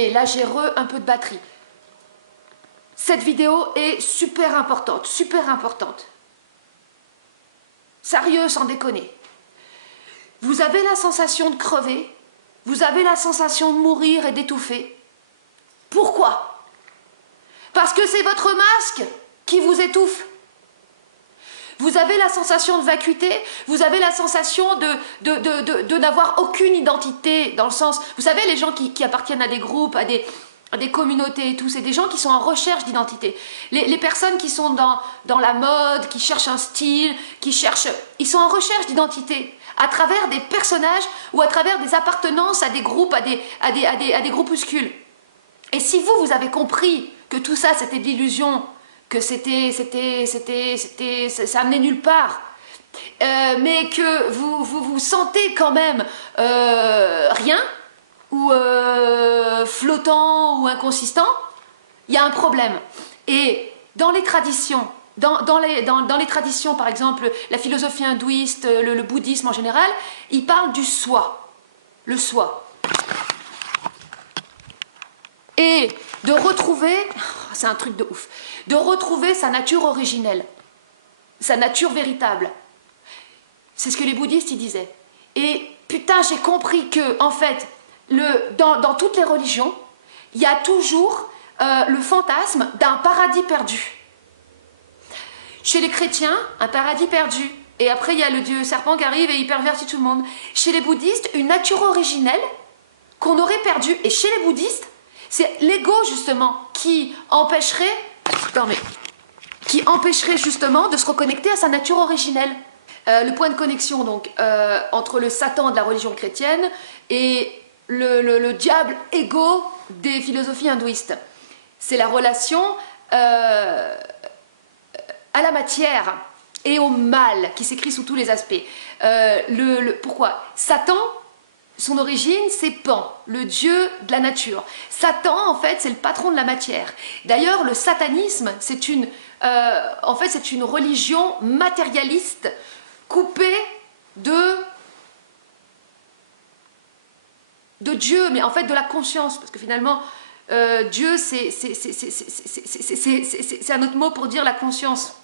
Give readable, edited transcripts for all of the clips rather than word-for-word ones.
Et là, j'ai un peu de batterie. Cette vidéo est super importante, super importante. Sérieux, sans déconner. Vous avez la sensation de crever, vous avez la sensation de mourir et d'étouffer. Pourquoi? Parce que c'est votre masque qui vous étouffe. Vous avez la sensation de vacuité, vous avez la sensation de n'avoir aucune identité, dans le sens... Vous savez, les gens qui appartiennent à des groupes, à des communautés et tout, c'est des gens qui sont en recherche d'identité. Les personnes qui sont dans la mode, qui cherchent un style, ils sont en recherche d'identité, à travers des personnages ou à travers des appartenances à des groupes, à des groupuscules. Et si vous avez compris que tout ça, c'était de l'illusion, que ça amenait nulle part, mais que vous sentez quand même rien, ou flottant ou inconsistant, il y a un problème. Et dans les traditions, dans les traditions, par exemple, la philosophie hindouiste, le bouddhisme en général, ils parlent du soi, le soi. Et de retrouver, c'est un truc de ouf, de retrouver sa nature originelle, sa nature véritable. C'est ce que les bouddhistes, ils disaient. Et putain, j'ai compris que, en fait, dans toutes les religions, il y a toujours le fantasme d'un paradis perdu. Chez les chrétiens, un paradis perdu. Et après, il y a le dieu serpent qui arrive et il pervertit tout le monde. Chez les bouddhistes, une nature originelle qu'on aurait perdue. Et chez les bouddhistes, c'est l'ego, justement, qui empêcherait justement de se reconnecter à sa nature originelle. Le point de connexion, donc, entre le Satan de la religion chrétienne et le diable égo des philosophies hindouistes. C'est la relation à la matière et au mal qui s'écrit sous tous les aspects. Pourquoi? Satan, son origine, c'est Pan, le dieu de la nature. Satan, en fait, c'est le patron de la matière. D'ailleurs, le satanisme, c'est une religion matérialiste coupée de Dieu, mais en fait de la conscience, parce que finalement, Dieu, c'est un autre mot pour dire la conscience.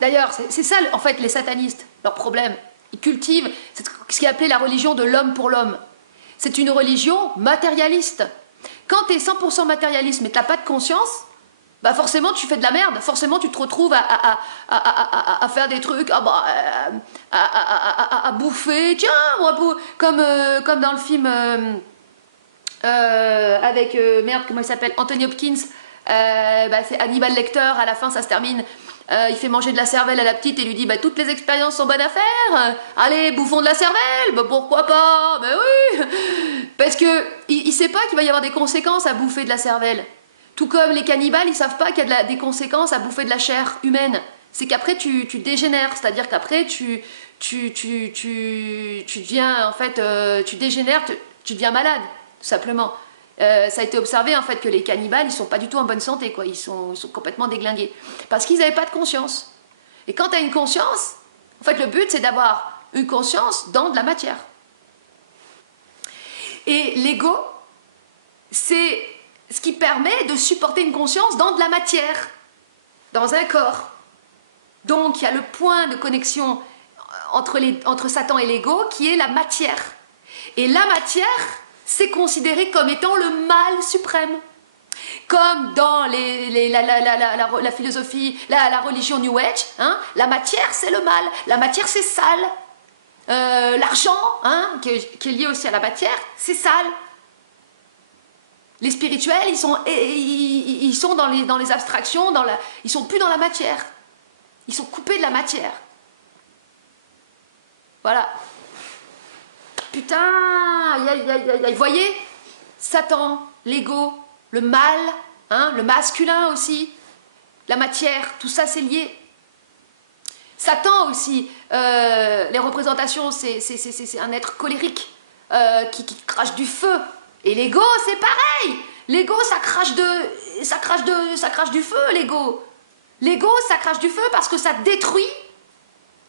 D'ailleurs, c'est ça, en fait, les satanistes, leur problème. Ils cultivent ce qui est appelé la religion de l'homme pour l'homme. C'est une religion matérialiste. Quand tu es 100% matérialiste, mais tu n'as pas de conscience, bah forcément tu fais de la merde, forcément tu te retrouves à faire des trucs, à bouffer, tiens, comme dans le film avec, merde, comment il s'appelle, Anthony Hopkins, c'est Hannibal Lecter, à la fin ça se termine, il fait manger de la cervelle à la petite et lui dit, bah toutes les expériences sont bonnes à faire, allez, bouffons de la cervelle, bah pourquoi pas, mais oui, parce que il sait pas qu'il va y avoir des conséquences à bouffer de la cervelle. Tout comme les cannibales, ils savent pas qu'il y a des conséquences à bouffer de la chair humaine. C'est qu'après tu dégénères, c'est-à-dire qu'après tu deviens, en fait, tu dégénères, tu deviens malade, tout simplement. Ça a été observé, en fait, que les cannibales, ils sont pas du tout en bonne santé, quoi. Ils sont complètement déglingués. Parce qu'ils n'avaient pas de conscience. Et quand tu as une conscience, en fait, le but, c'est d'avoir une conscience dans de la matière. Et l'ego, c'est ce qui permet de supporter une conscience dans de la matière, dans un corps. Donc, il y a le point de connexion entre Satan et l'ego qui est la matière. Et la matière, c'est considéré comme étant le mal suprême. Comme dans la philosophie, la religion New Age, hein, la matière, c'est le mal. La matière, c'est sale. L'argent, hein, qui est lié aussi à la matière, c'est sale. Les spirituels, ils sont dans les abstractions, ils sont plus dans la matière. Ils sont coupés de la matière. Voilà. Putain, vous voyez, Satan, l'ego, le mal, hein, le masculin aussi, la matière, tout ça c'est lié. Satan aussi, les représentations, c'est un être colérique qui crache du feu. Et l'ego, c'est pareil. L'ego, ça crache du feu, l'ego. L'ego, ça crache du feu parce que ça détruit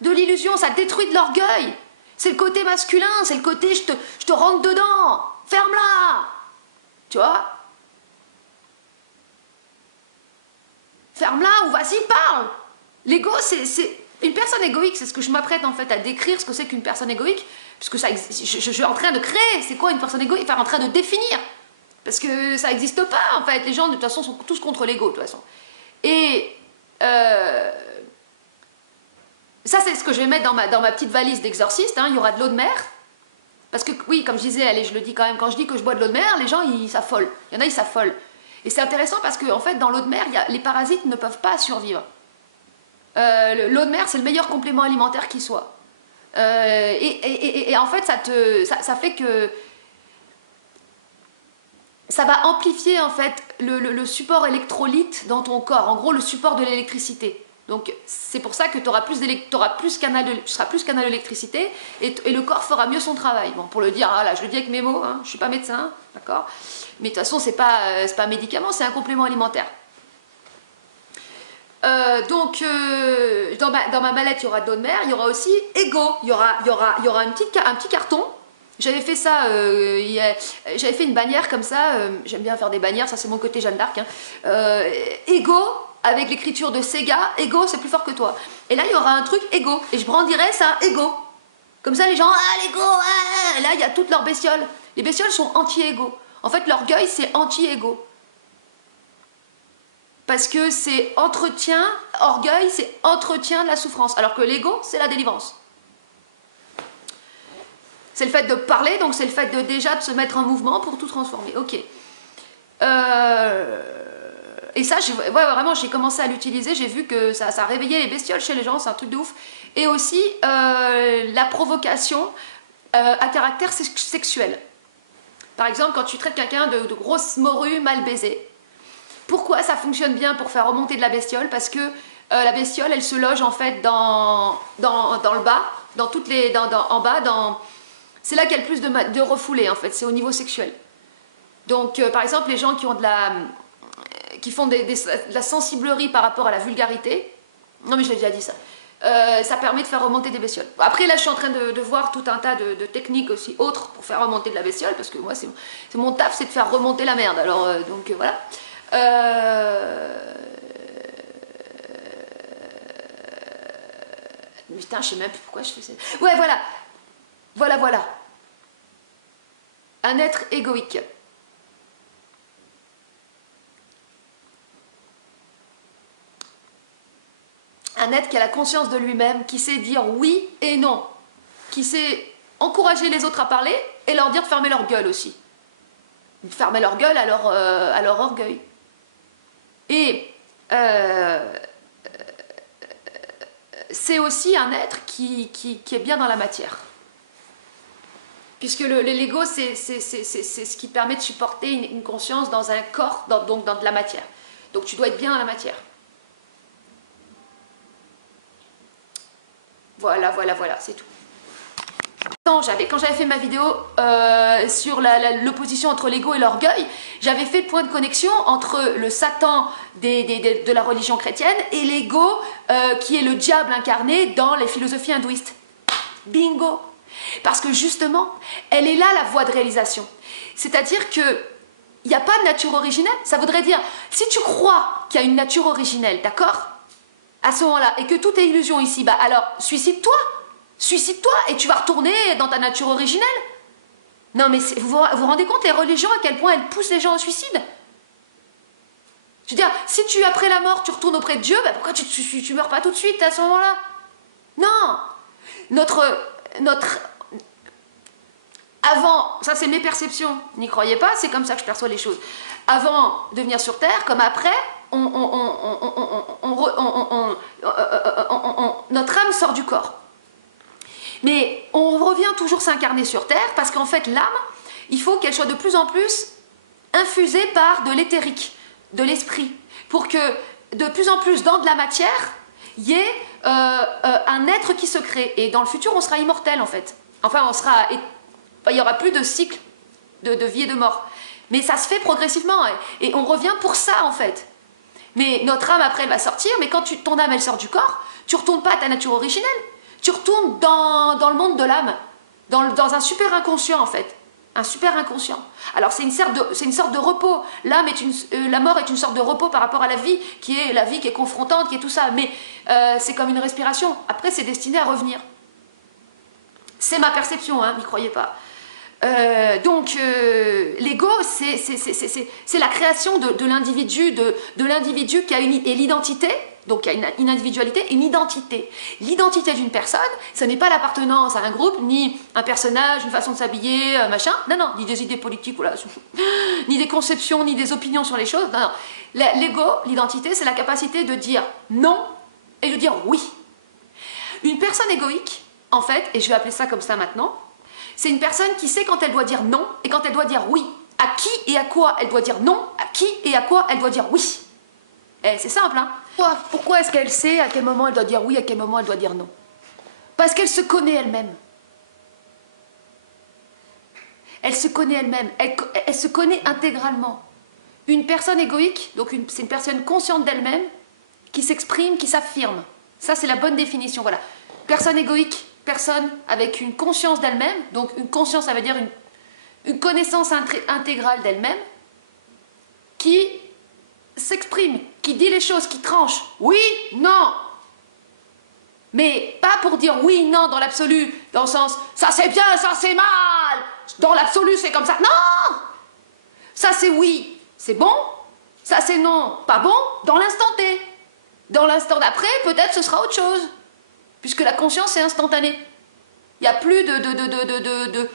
de l'illusion, ça détruit de l'orgueil. C'est le côté masculin, c'est le côté je te rentre dedans, ferme-la. Tu vois? Ferme-la ou vas-y, parle. L'ego, c'est... Une personne égoïque, c'est ce que je m'apprête en fait à décrire, ce que c'est qu'une personne égoïque, puisque ça, je suis en train de créer, c'est quoi une personne égoïque? Enfin, en train de définir. Parce que ça n'existe pas, en fait. Les gens, de toute façon, sont tous contre l'ego, de toute façon. Et... ça, c'est ce que je vais mettre dans ma petite valise d'exorciste. Hein. Il y aura de l'eau de mer. Parce que, oui, comme je disais, allez, je le dis quand même, quand je dis que je bois de l'eau de mer, les gens, ils s'affolent. Il y en a, ils s'affolent. Et c'est intéressant parce qu'en fait, dans l'eau de mer, les parasites ne peuvent pas survivre. L'eau de mer, c'est le meilleur complément alimentaire qui soit. Et en fait, ça fait que ça va amplifier en fait le support électrolyte dans ton corps. En gros, le support de l'électricité. Donc, c'est pour ça que tu seras plus canal d'électricité et le corps fera mieux son travail. Bon, pour le dire, ah, là, je le dis avec mes mots, hein, je ne suis pas médecin, d'accord? Mais de toute façon, ce n'est pas un médicament, c'est un complément alimentaire. Donc, dans ma mallette, il y aura de l'eau de mer, il y aura aussi Ego. Il y aura un petit carton. J'avais fait ça, j'avais fait une bannière comme ça. J'aime bien faire des bannières, ça c'est mon côté Jeanne d'Arc. Hein. Ego, avec l'écriture de Sega, Ego c'est plus fort que toi. Et là, il y aura un truc Ego. Et je brandirai ça, Ego. Comme ça, les gens, ah, l'ego, ah. Là, il y a toutes leurs bestioles. Les bestioles sont anti-ego. En fait, l'orgueil, c'est anti-ego. Parce que c'est entretien, orgueil, c'est entretien de la souffrance. Alors que l'ego, c'est la délivrance. C'est le fait de parler, donc c'est le fait déjà de se mettre en mouvement pour tout transformer. Ok. Et ça, ouais, vraiment, j'ai commencé à l'utiliser, j'ai vu que ça réveillait les bestioles chez les gens, c'est un truc de ouf. Et aussi, la provocation à caractère sexuel. Par exemple, quand tu traites quelqu'un de grosse morue mal baisée. Pourquoi ça fonctionne bien pour faire remonter de la bestiole? Parce que la bestiole, elle se loge en fait dans le bas, en bas, c'est là qu'il y a le plus de refoulés en fait, c'est au niveau sexuel. Donc par exemple, les gens qui font de la sensiblerie par rapport à la vulgarité, non mais je l'ai déjà dit ça, ça permet de faire remonter des bestioles. Après là, je suis en train de voir tout un tas de techniques aussi autres pour faire remonter de la bestiole, parce que moi, c'est mon taf, c'est de faire remonter la merde. Alors donc voilà. Putain, je sais même plus pourquoi je fais ça. Ouais, voilà. Voilà. Un être égoïque. Un être qui a la conscience de lui-même, qui sait dire oui et non. Qui sait encourager les autres à parler et leur dire de fermer leur gueule aussi. Fermer leur gueule à leur orgueil. Et c'est aussi un être qui est bien dans la matière. Puisque l'ego, c'est ce qui permet de supporter une conscience dans un corps, donc dans de la matière. Donc tu dois être bien dans la matière. Voilà, c'est tout. Quand j'avais fait ma vidéo sur l'opposition entre l'ego et l'orgueil, j'avais fait le point de connexion entre le Satan de la religion chrétienne et l'ego qui est le diable incarné dans les philosophies hindouistes. Bingo! Parce que justement, elle est là la voie de réalisation. C'est-à-dire qu'il n'y a pas de nature originelle. Ça voudrait dire, si tu crois qu'il y a une nature originelle, d'accord? À ce moment-là, et que tout est illusion ici, bah alors suicide-toi! Suicide-toi et tu vas retourner dans ta nature originelle. Non mais vous vous rendez compte les religions à quel point elles poussent les gens au suicide? Je veux dire, si tu après la mort tu retournes auprès de Dieu, bah pourquoi tu meurs pas tout de suite à ce moment-là? Non. Avant, ça c'est mes perceptions, n'y croyez pas, c'est comme ça que je perçois les choses. Avant de venir sur Terre, comme après, notre âme sort du corps. Mais on revient toujours s'incarner sur Terre parce qu'en fait l'âme, il faut qu'elle soit de plus en plus infusée par de l'éthérique, de l'esprit, pour que de plus en plus dans de la matière, il y ait un être qui se crée. Et dans le futur, on sera immortel en fait. Enfin, il n'y aura plus de cycle de vie et de mort. Mais ça se fait progressivement et on revient pour ça en fait. Mais notre âme après elle va sortir, mais quand ton âme elle sort du corps, tu ne retournes pas à ta nature originelle. Tu retournes dans le monde de l'âme, dans un super inconscient en fait. un super inconscient. Alors c'est une sorte de repos. L'âme la mort est une sorte de repos par rapport à la vie qui est confrontante, qui est tout ça. Mais c'est comme une respiration. Après, c'est destiné à revenir. C'est ma perception, hein, n'y croyez pas. Donc l'ego, c'est la création de l'individu qui a l'identité. Donc il y a une individualité et une identité. L'identité d'une personne, ce n'est pas l'appartenance à un groupe, ni un personnage, une façon de s'habiller, machin. Non, non, ni des idées politiques, voilà, ni des conceptions, ni des opinions sur les choses. Non, non. L'ego, l'identité, c'est la capacité de dire non et de dire oui. Une personne égoïque, en fait, et je vais appeler ça comme ça maintenant, c'est une personne qui sait quand elle doit dire non et quand elle doit dire oui. À qui et à quoi elle doit dire non, à qui et à quoi elle doit dire oui. Eh, c'est simple, hein. Pourquoi est-ce qu'elle sait à quel moment elle doit dire oui, à quel moment elle doit dire non? Parce qu'elle se connaît elle-même. Elle se connaît elle-même. Elle se connaît intégralement. Une personne égoïque, donc c'est une personne consciente d'elle-même, qui s'exprime, qui s'affirme. Ça, c'est la bonne définition, voilà. Personne égoïque, personne avec une conscience d'elle-même. Donc une conscience, ça veut dire une connaissance intégrale d'elle-même, qui s'exprime, qui dit les choses, qui tranche. Oui, non. Mais pas pour dire oui, non dans l'absolu, dans le sens ça c'est bien, ça c'est mal. Dans l'absolu c'est comme ça. Non. Ça c'est oui, c'est bon. Ça c'est non, pas bon, dans l'instant T. Dans l'instant d'après, peut-être ce sera autre chose. Puisque la conscience est instantanée. Il n'y a plus de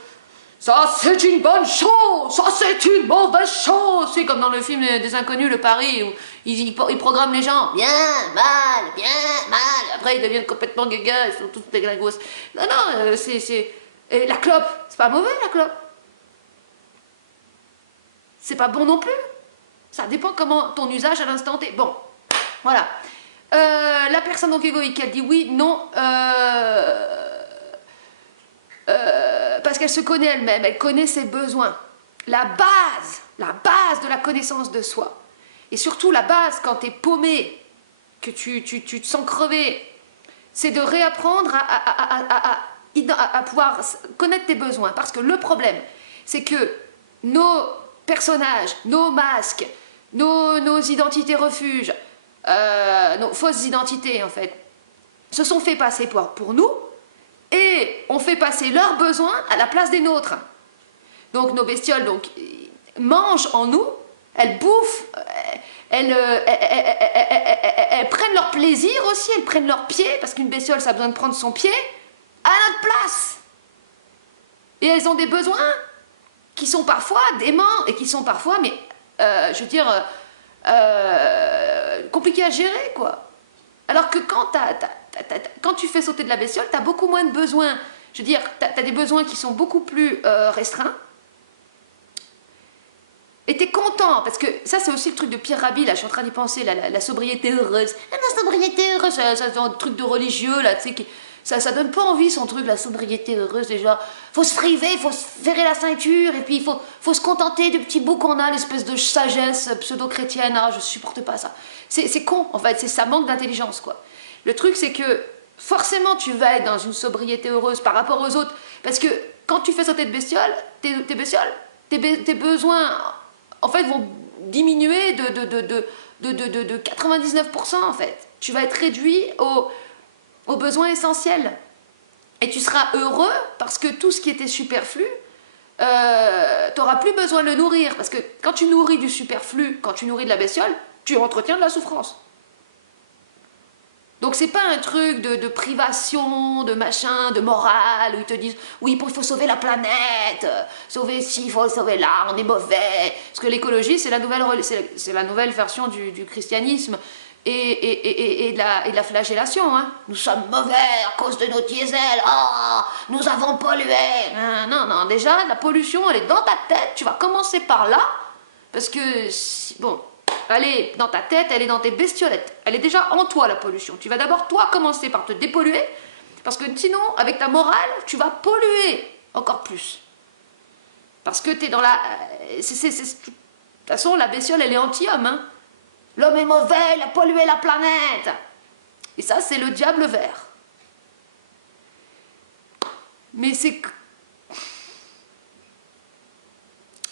ça c'est une bonne chose, ça c'est une mauvaise chose. C'est comme dans le film des Inconnus, le Paris, où ils programment les gens. Bien, mal, bien, mal. Après ils deviennent complètement gaga, ils sont tous des glingos. Non, non, et la clope, c'est pas mauvais la clope. C'est pas bon non plus. Ça dépend comment ton usage à l'instant T. Bon, voilà. La personne donc égoïque, elle dit oui, non, parce qu'elle se connaît elle-même, elle connaît ses besoins. La base de la connaissance de soi, et surtout la base quand tu es paumé, que tu te sens crever, c'est de réapprendre à pouvoir connaître tes besoins. Parce que le problème, c'est que nos personnages, nos masques, nos identités refuges, nos fausses identités en fait, se sont fait passer pour nous, et on fait passer leurs besoins à la place des nôtres. Donc nos bestioles mangent en nous, elles bouffent, elles prennent leur plaisir aussi, elles prennent leur pied, parce qu'une bestiole ça a besoin de prendre son pied, à notre place. Et elles ont des besoins qui sont parfois déments, et qui sont parfois, mais je veux dire, compliqués à gérer, quoi. Alors que quand tu fais sauter de la bestiole, tu as beaucoup moins de besoins. Je veux dire, tu as des besoins qui sont beaucoup plus restreints. Et tu es content, parce que ça, c'est aussi le truc de Pierre Rabhi, là, je suis en train d'y penser, la sobriété heureuse. La sobriété heureuse, c'est un truc de religieux, là, tu sais, ça donne pas envie, son truc, la sobriété heureuse, déjà. Faut se priver, faut se ferrer la ceinture, et puis il faut se contenter du petit bout qu'on a, l'espèce de sagesse pseudo-chrétienne. Ah, je supporte pas ça. C'est con, en fait, ça manque d'intelligence, quoi. Le truc, c'est que forcément, tu vas être dans une sobriété heureuse par rapport aux autres, parce que quand tu fais sauter de bestioles, tes besoins, en fait, vont diminuer de 99%, en fait. Tu vas être réduit aux besoins essentiels. Et tu seras heureux parce que tout ce qui était superflu, tu n'auras plus besoin de le nourrir. Parce que quand tu nourris du superflu, quand tu nourris de la bestiole, tu entretiens de la souffrance. Donc c'est pas un truc de privation, de machin, de morale, où ils te disent oui, il faut sauver la planète, sauver ci, il faut sauver là, on est mauvais. Parce que l'écologie, c'est la nouvelle version du christianisme et de la flagellation. Hein. Nous sommes mauvais à cause de nos diesels, oh, nous avons pollué. Non, déjà, la pollution, elle est dans ta tête, tu vas commencer par là, parce que, bon... Elle est dans ta tête, elle est dans tes bestiolettes. Elle est déjà en toi, la pollution. Tu vas d'abord, toi, commencer par te dépolluer, parce que sinon, avec ta morale, tu vas polluer encore plus. Parce que tu es dans la... De toute façon, la bestiole, elle est anti-homme. Hein. L'homme est mauvais, il a pollué la planète. Et ça, c'est le diable vert. Mais c'est...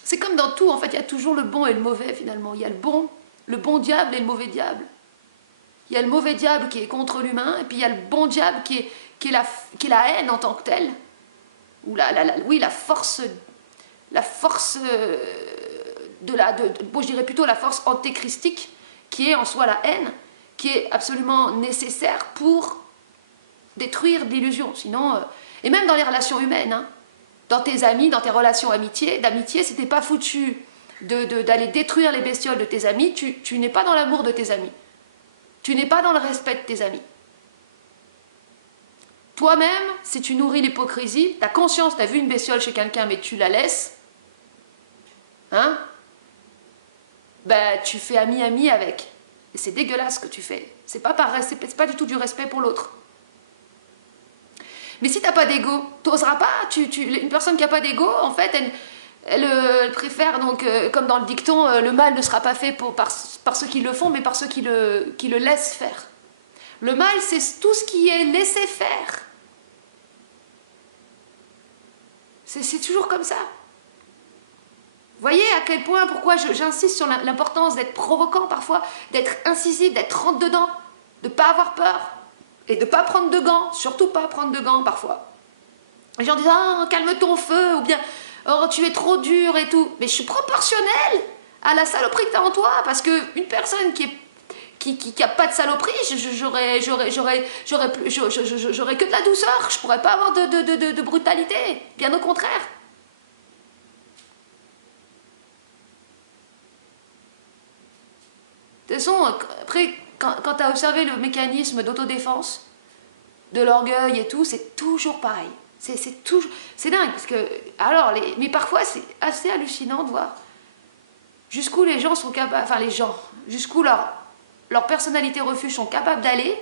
C'est comme dans tout, en fait, il y a toujours le bon et le mauvais, finalement. Il y a le bon diable et le mauvais diable. Il y a le mauvais diable qui est contre l'humain, et puis il y a le bon diable qui est la haine en tant que telle. Ou oui, la force bon, je dirais plutôt la force antéchristique, qui est en soi la haine, qui est absolument nécessaire pour détruire l'illusion. Sinon, et même dans les relations humaines, hein, dans tes amis, dans tes relations d'amitié, si t'es pas foutu d'aller détruire les bestioles de tes amis, tu n'es pas dans l'amour de tes amis. Tu n'es pas dans le respect de tes amis. Toi-même, si tu nourris l'hypocrisie, ta conscience, tu as vu une bestiole chez quelqu'un, mais tu la laisses, hein, ben, tu fais ami-ami avec. Et c'est dégueulasse ce que tu fais. C'est pas du tout du respect pour l'autre. Mais si tu n'as pas d'ego, tu n'oseras pas. Une personne qui n'a pas d'ego, en fait, elle préfère, donc, comme dans le dicton, le mal ne sera pas fait par ceux qui le font, mais par ceux qui le laissent faire. Le mal, c'est tout ce qui est laissé faire. C'est toujours comme ça. Vous voyez à quel point, pourquoi j'insiste sur l'importance d'être provocant parfois, d'être incisif, d'être rentre dedans, de ne pas avoir peur et de ne pas prendre de gants, surtout pas prendre de gants parfois. Les gens disent « Ah, calme ton feu » ou bien « Oh, tu es trop dur et tout ». Mais je suis proportionnelle à la saloperie que tu as en toi, parce qu'une personne qui a pas de saloperie, j'aurais que de la douceur, je pourrais pas avoir de brutalité, bien au contraire. De toute façon, après, quand tu as observé le mécanisme d'autodéfense, de l'orgueil et tout, c'est toujours pareil. C'est dingue, parce que, alors, mais parfois c'est assez hallucinant de voir jusqu'où les gens sont capables, enfin les gens, jusqu'où leur personnalité refuge sont capables d'aller,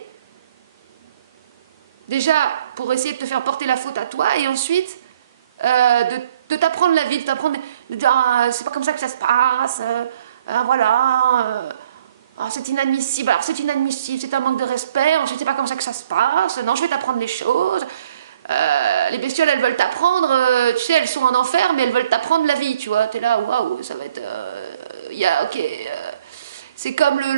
déjà pour essayer de te faire porter la faute à toi, et ensuite de t'apprendre la vie, de t'apprendre, de dire c'est pas comme ça que ça se passe, voilà, c'est inadmissible, alors c'est inadmissible, c'est un manque de respect, ensuite c'est pas comme ça que ça se passe, non je vais t'apprendre les choses. Les bestioles elles veulent t'apprendre, tu sais elles sont en enfer mais elles veulent t'apprendre la vie, tu vois, t'es là waouh ça va être ok, c'est comme le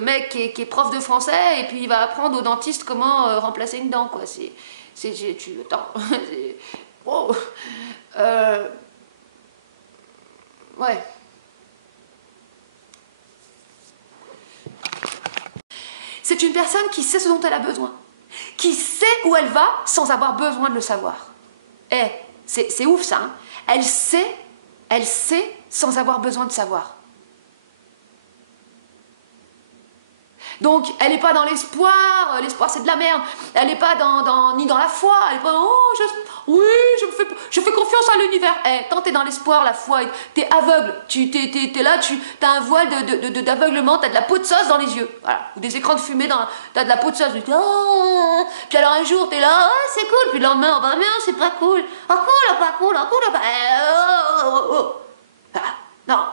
mec qui est prof de français et puis il va apprendre au dentiste comment remplacer une dent, quoi. Attends, wow. Ouais. C'est une personne qui sait ce dont elle a besoin, qui sait où elle va sans avoir besoin de le savoir. C'est ouf ça, hein. Elle sait sans avoir besoin de savoir. Donc, elle n'est pas dans l'espoir c'est de la merde. Elle n'est pas ni dans la foi. Elle n'est pas je fais confiance à l'univers. Quand tu es dans l'espoir, la foi, tu es aveugle. T'es là, tu as un voile d'aveuglement, tu as de la peau de sauce dans les yeux. Voilà. Ou des écrans de fumée, tu as de la peau de sauce. Puis alors un jour, tu es là, c'est cool. Puis le lendemain, non, c'est pas cool. Oh, cool, pas cool, non.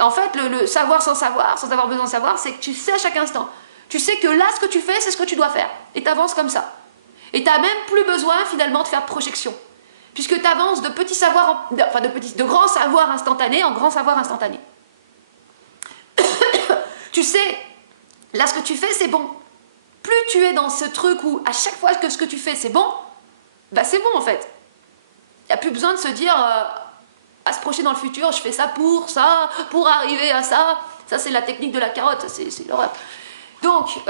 En fait, le savoir sans avoir besoin de savoir, c'est que tu sais à chaque instant. Tu sais que là, ce que tu fais, c'est ce que tu dois faire. Et tu avances comme ça. Et tu n'as même plus besoin, finalement, de faire de projection. Puisque tu avances de petits savoirs, de grands savoirs instantanés en grands savoirs instantanés. Tu sais, là, ce que tu fais, c'est bon. Plus tu es dans ce truc où, à chaque fois que ce que tu fais, c'est bon, bah c'est bon, en fait. Il n'y a plus besoin de se dire... à se projeter dans le futur, je fais ça, pour arriver à ça. Ça, c'est la technique de la carotte, c'est l'horreur. Donc,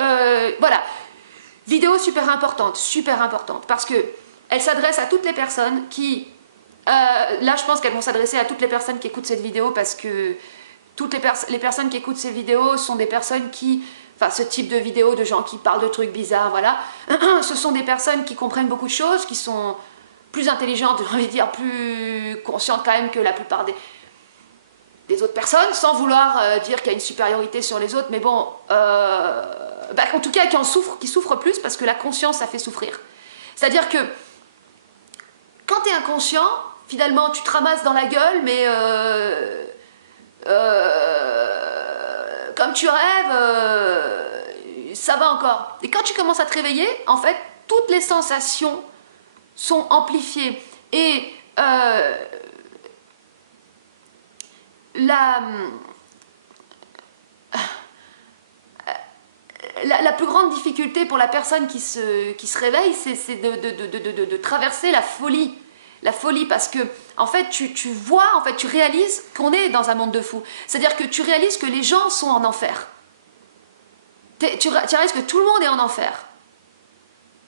voilà. Vidéo super importante, parce qu'elle s'adresse à toutes les personnes qui... là, je pense qu'elles vont s'adresser à toutes les personnes qui écoutent cette vidéo, parce que toutes les personnes qui écoutent ces vidéos sont des personnes qui... Enfin, ce type de vidéo de gens qui parlent de trucs bizarres, voilà. Ce sont des personnes qui comprennent beaucoup de choses, qui sont... plus intelligente, j'ai envie de dire, plus consciente quand même que la plupart des autres personnes, sans vouloir dire qu'il y a une supériorité sur les autres, mais bon, en tout cas qui souffrent plus, parce que la conscience, ça fait souffrir. C'est-à-dire que quand tu es inconscient, finalement, tu te ramasses dans la gueule, mais comme tu rêves, ça va encore. Et quand tu commences à te réveiller, en fait, toutes les sensations sont amplifiées. Et la plus grande difficulté pour la personne qui se réveille, c'est de traverser la folie. La folie, parce que en fait tu vois, en fait tu réalises qu'on est dans un monde de fous. C'est-à-dire que tu réalises que les gens sont en enfer. Tu réalises que tout le monde est en enfer.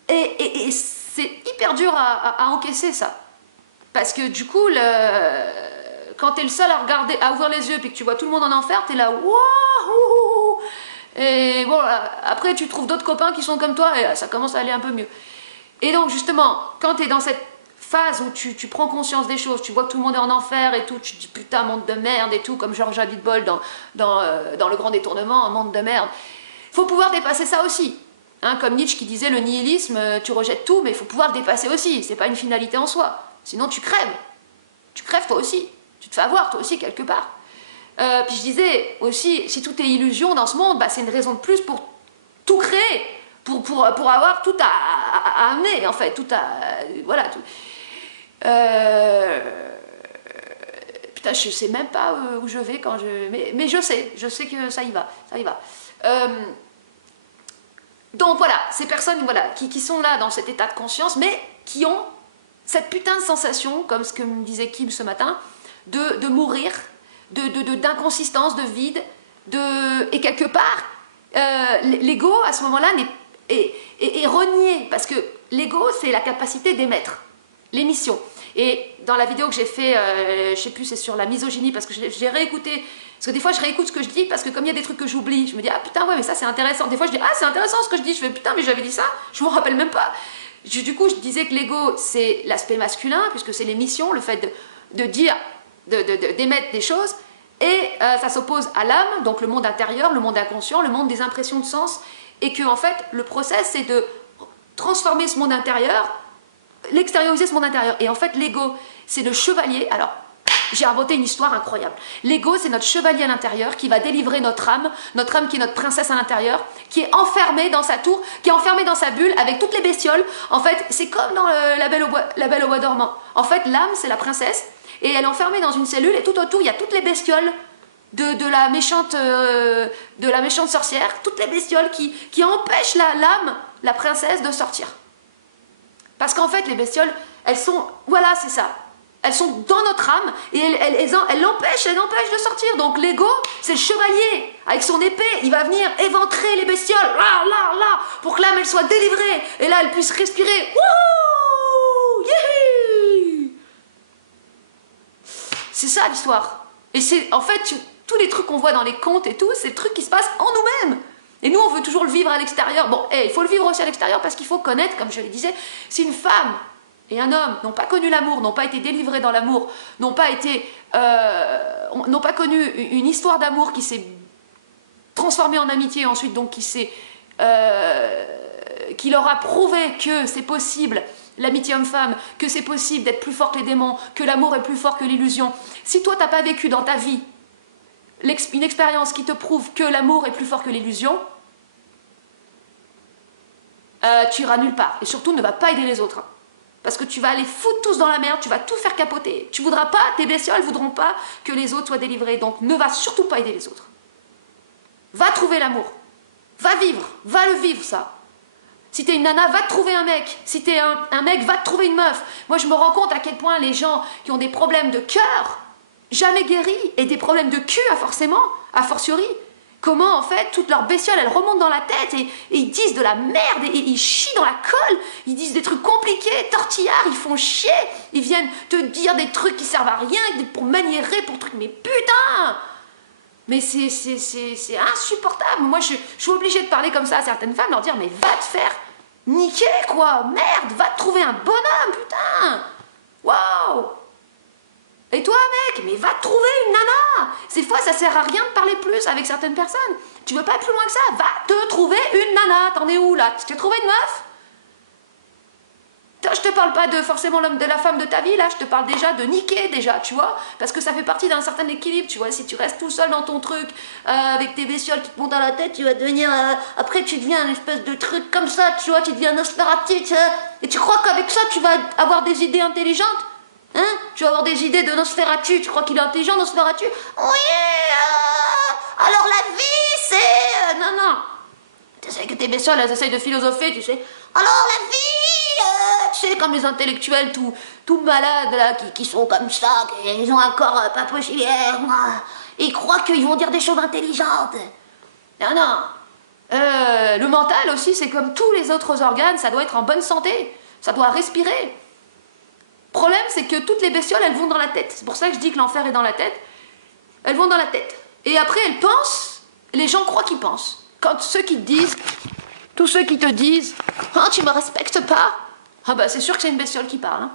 Et c'est hyper dur à encaisser ça. Parce que du coup, quand tu es le seul à regarder, à ouvrir les yeux, puis que tu vois tout le monde en enfer, tu es là, wouhou. Et bon, après tu trouves d'autres copains qui sont comme toi, et ça commence à aller un peu mieux. Et donc justement, quand tu es dans cette phase où tu prends conscience des choses, tu vois que tout le monde est en enfer et tout, tu te dis putain, monde de merde et tout, comme Georges Abitbol dans Le Grand Détournement, un monde de merde. Il faut pouvoir dépasser ça aussi. Hein, comme Nietzsche qui disait, le nihilisme, tu rejettes tout, mais il faut pouvoir le dépasser aussi. C'est pas une finalité en soi. Sinon tu crèves. Tu crèves toi aussi. Tu te fais avoir toi aussi quelque part. Puis je disais aussi, si tout est illusion dans ce monde, bah, c'est une raison de plus pour tout créer, pour avoir tout à amener, en fait, tout à... voilà, tout. Putain, je sais même pas où je vais quand je... Mais je sais que ça y va, donc voilà, ces personnes voilà, qui sont là dans cet état de conscience, mais qui ont cette putain de sensation, comme ce que me disait Kim ce matin, de mourir, d'inconsistance, de vide, et quelque part, l'ego à ce moment-là est renié, parce que l'ego c'est la capacité d'émettre l'émission. Et dans la vidéo que j'ai fait, je sais plus, c'est sur la misogynie, parce que j'ai réécouté, parce que des fois je réécoute ce que je dis, parce que comme il y a des trucs que j'oublie, je me dis ah putain ouais mais ça c'est intéressant. Des fois je dis ah c'est intéressant ce que je dis, je fais putain mais j'avais dit ça, je me rappelle même pas. Du coup je disais que l'ego c'est l'aspect masculin, puisque c'est l'émission, le fait de dire, d'émettre des choses, et ça s'oppose à l'âme, donc le monde intérieur, le monde inconscient, le monde des impressions de sens, et que en fait le process c'est de transformer ce monde intérieur, l'extérioriser ce monde intérieur. Et en fait l'ego c'est le chevalier. Alors j'ai inventé une histoire incroyable. L'ego c'est notre chevalier à l'intérieur qui va délivrer notre âme qui est notre princesse à l'intérieur, qui est enfermée dans sa tour, qui est enfermée dans sa bulle avec toutes les bestioles. En fait c'est comme dans la Belle au bois dormant. En fait l'âme c'est la princesse, et elle est enfermée dans une cellule, et tout autour il y a toutes les bestioles de la méchante sorcière, toutes les bestioles qui empêchent l'âme, la princesse, de sortir. Parce qu'en fait les bestioles, elles sont, voilà c'est ça, elles sont dans notre âme, et elles l'empêchent de sortir. Donc l'ego c'est le chevalier, avec son épée, il va venir éventrer les bestioles, là, pour que l'âme elle soit délivrée, et là elle puisse respirer. Wouhou, youhou. C'est ça l'histoire. Et c'est en fait tous les trucs qu'on voit dans les contes et tout, c'est le truc qui se passe en nous-mêmes. Et nous on veut toujours le vivre à l'extérieur. Bon, il faut le vivre aussi à l'extérieur, parce qu'il faut connaître, comme je le disais, si une femme et un homme n'ont pas connu l'amour, n'ont pas été délivrés dans l'amour, n'ont pas connu une histoire d'amour qui s'est transformée en amitié ensuite, donc qui leur a prouvé que c'est possible, l'amitié homme-femme, que c'est possible d'être plus fort que les démons, que l'amour est plus fort que l'illusion. Si toi, tu n'as pas vécu dans ta vie une expérience qui te prouve que l'amour est plus fort que l'illusion, tu iras nulle part. Et surtout, ne va pas aider les autres. Hein. Parce que tu vas aller foutre tous dans la merde, tu vas tout faire capoter. Tu voudras pas, tes bestioles ne voudront pas que les autres soient délivrés. Donc, ne va surtout pas aider les autres. Va trouver l'amour. Va vivre. Va le vivre, ça. Si t'es une nana, va te trouver un mec. Si t'es un mec, va te trouver une meuf. Moi, je me rends compte à quel point les gens qui ont des problèmes de cœur, jamais guéris, et des problèmes de cul, a fortiori, comment, en fait, toutes leurs bestioles, elles remontent dans la tête, et ils disent de la merde, et ils chient dans la colle, ils disent des trucs compliqués, tortillards, ils font chier, ils viennent te dire des trucs qui servent à rien, pour maniérer, pour trucs, mais putain! Mais c'est insupportable. Moi, je suis obligée de parler comme ça à certaines femmes, leur dire, mais va te faire niquer, quoi. Merde, va te trouver un bonhomme, putain. Waouh. Et toi, mec, mais va te trouver une nana. Ces fois, ça sert à rien de parler plus avec certaines personnes. Tu veux pas aller plus loin que ça? Va te trouver une nana. T'en es où, là? Tu t'es trouvé une meuf? Je te parle pas de forcément l'homme de la femme de ta vie, là, je te parle déjà de niquer, déjà, tu vois, parce que ça fait partie d'un certain équilibre, tu vois, si tu restes tout seul dans ton truc, avec tes bestioles qui te montent à la tête, tu vas devenir, après tu deviens une espèce de truc comme ça, tu vois, tu deviens Nosferatu, tu vois, et tu crois qu'avec ça, tu vas avoir des idées intelligentes, hein, tu vas avoir des idées de Nosferatu, tu crois qu'il est intelligent, Nosferatu? Oui, alors la vie, c'est... non, non, tu sais que tes bestioles, elles essayent de philosopher, tu sais, alors la vie... tu sais, comme les intellectuels tout malades, là, qui sont comme ça, ils ont un corps pas possible, ils croient qu'ils vont dire des choses intelligentes. Non, non. Le mental aussi, c'est comme tous les autres organes, ça doit être en bonne santé, ça doit respirer. Le problème, c'est que toutes les bestioles, elles vont dans la tête. C'est pour ça que je dis que l'enfer est dans la tête. Elles vont dans la tête. Et après, elles pensent, les gens croient qu'ils pensent. Quand ceux qui te disent, tous ceux qui te disent, « Ah, tu me respectes pas ?» Ah bah c'est sûr que c'est une bestiole qui parle. Hein.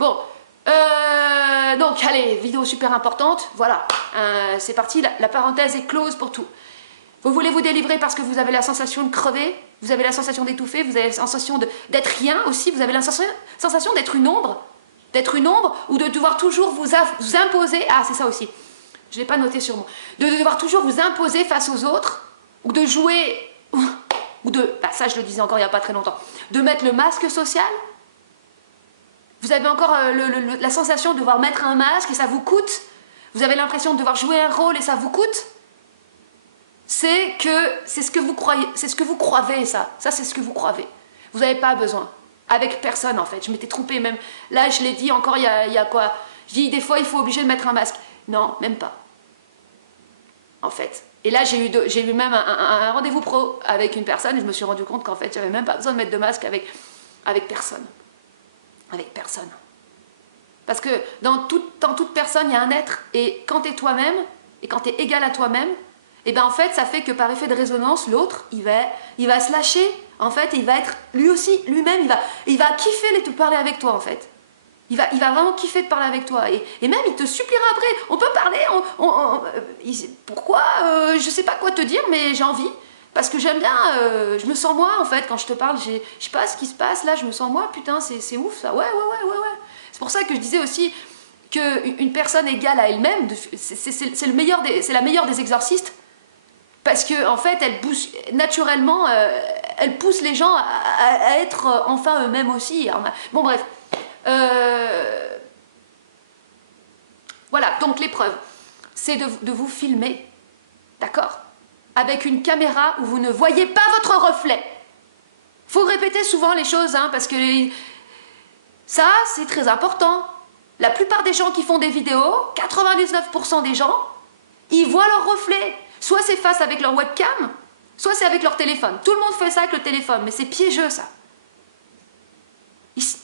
Bon, donc allez, vidéo super importante, voilà, c'est parti, la parenthèse est close pour tout. Vous voulez vous délivrer parce que vous avez la sensation de crever, vous avez la sensation d'étouffer, vous avez la sensation d'être rien aussi, vous avez la sensation d'être une ombre ou de devoir toujours vous imposer, ah c'est ça aussi, je ne l'ai pas noté sur moi, de devoir toujours vous imposer face aux autres, ou de jouer... ou de, bah ça je le disais encore il n'y a pas très longtemps, de mettre le masque social. Vous avez encore la sensation de devoir mettre un masque et ça vous coûte. Vous avez l'impression de devoir jouer un rôle et ça vous coûte. C'est ce que vous croyez, c'est ce que vous croyez, ça c'est ce que vous croyez. Vous n'avez pas besoin. Avec personne en fait, je m'étais trompée même. Là je l'ai dit encore il y a quoi. Je dis des fois il faut obliger de mettre un masque. Non, même pas. En fait. Et là, j'ai eu même un rendez-vous pro avec une personne et je me suis rendu compte qu'en fait, j'avais même pas besoin de mettre de masque avec personne. Avec personne. Parce que dans toute personne, il y a un être. Et quand tu es toi-même, et quand tu es égal à toi-même, et ben en fait, ça fait que par effet de résonance, l'autre, il va se lâcher. En fait, il va être lui aussi, lui-même, il va kiffer de parler avec toi, en fait. Il va vraiment kiffer de parler avec toi. Et même, il te suppliera après. On peut parler. Pourquoi je sais pas quoi te dire, mais j'ai envie. Parce que j'aime bien. Je me sens moi, en fait, quand je te parle. Je sais pas ce qui se passe. Là, je me sens moi. Putain, c'est ouf, ça. Ouais. C'est pour ça que je disais aussi qu'une personne égale à elle-même, c'est la meilleure des exorcistes. Parce que en fait, elle pousse naturellement, elle pousse les gens à être enfin eux-mêmes aussi. Bon, bref. Voilà, donc l'épreuve, c'est de vous filmer, d'accord, avec une caméra où vous ne voyez pas votre reflet. Faut répéter souvent les choses, hein, parce que ça, c'est très important. La plupart des gens qui font des vidéos, 99% des gens, ils voient leur reflet. Soit c'est face avec leur webcam, soit c'est avec leur téléphone. Tout le monde fait ça avec le téléphone, mais c'est piégeux, ça.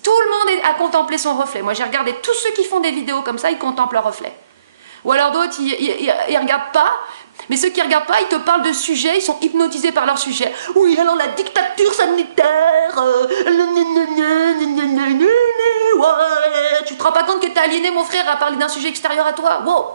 Tout le monde est à contempler son reflet. Moi, j'ai regardé tous ceux qui font des vidéos comme ça, ils contemplent leur reflet. Ou alors d'autres, ils regardent pas. Mais ceux qui regardent pas, ils te parlent de sujets, ils sont hypnotisés par leur sujet. Oui, alors la dictature sanitaire... ouais. Tu te rends pas compte que t'as aliéné mon frère à parler d'un sujet extérieur à toi? Wow.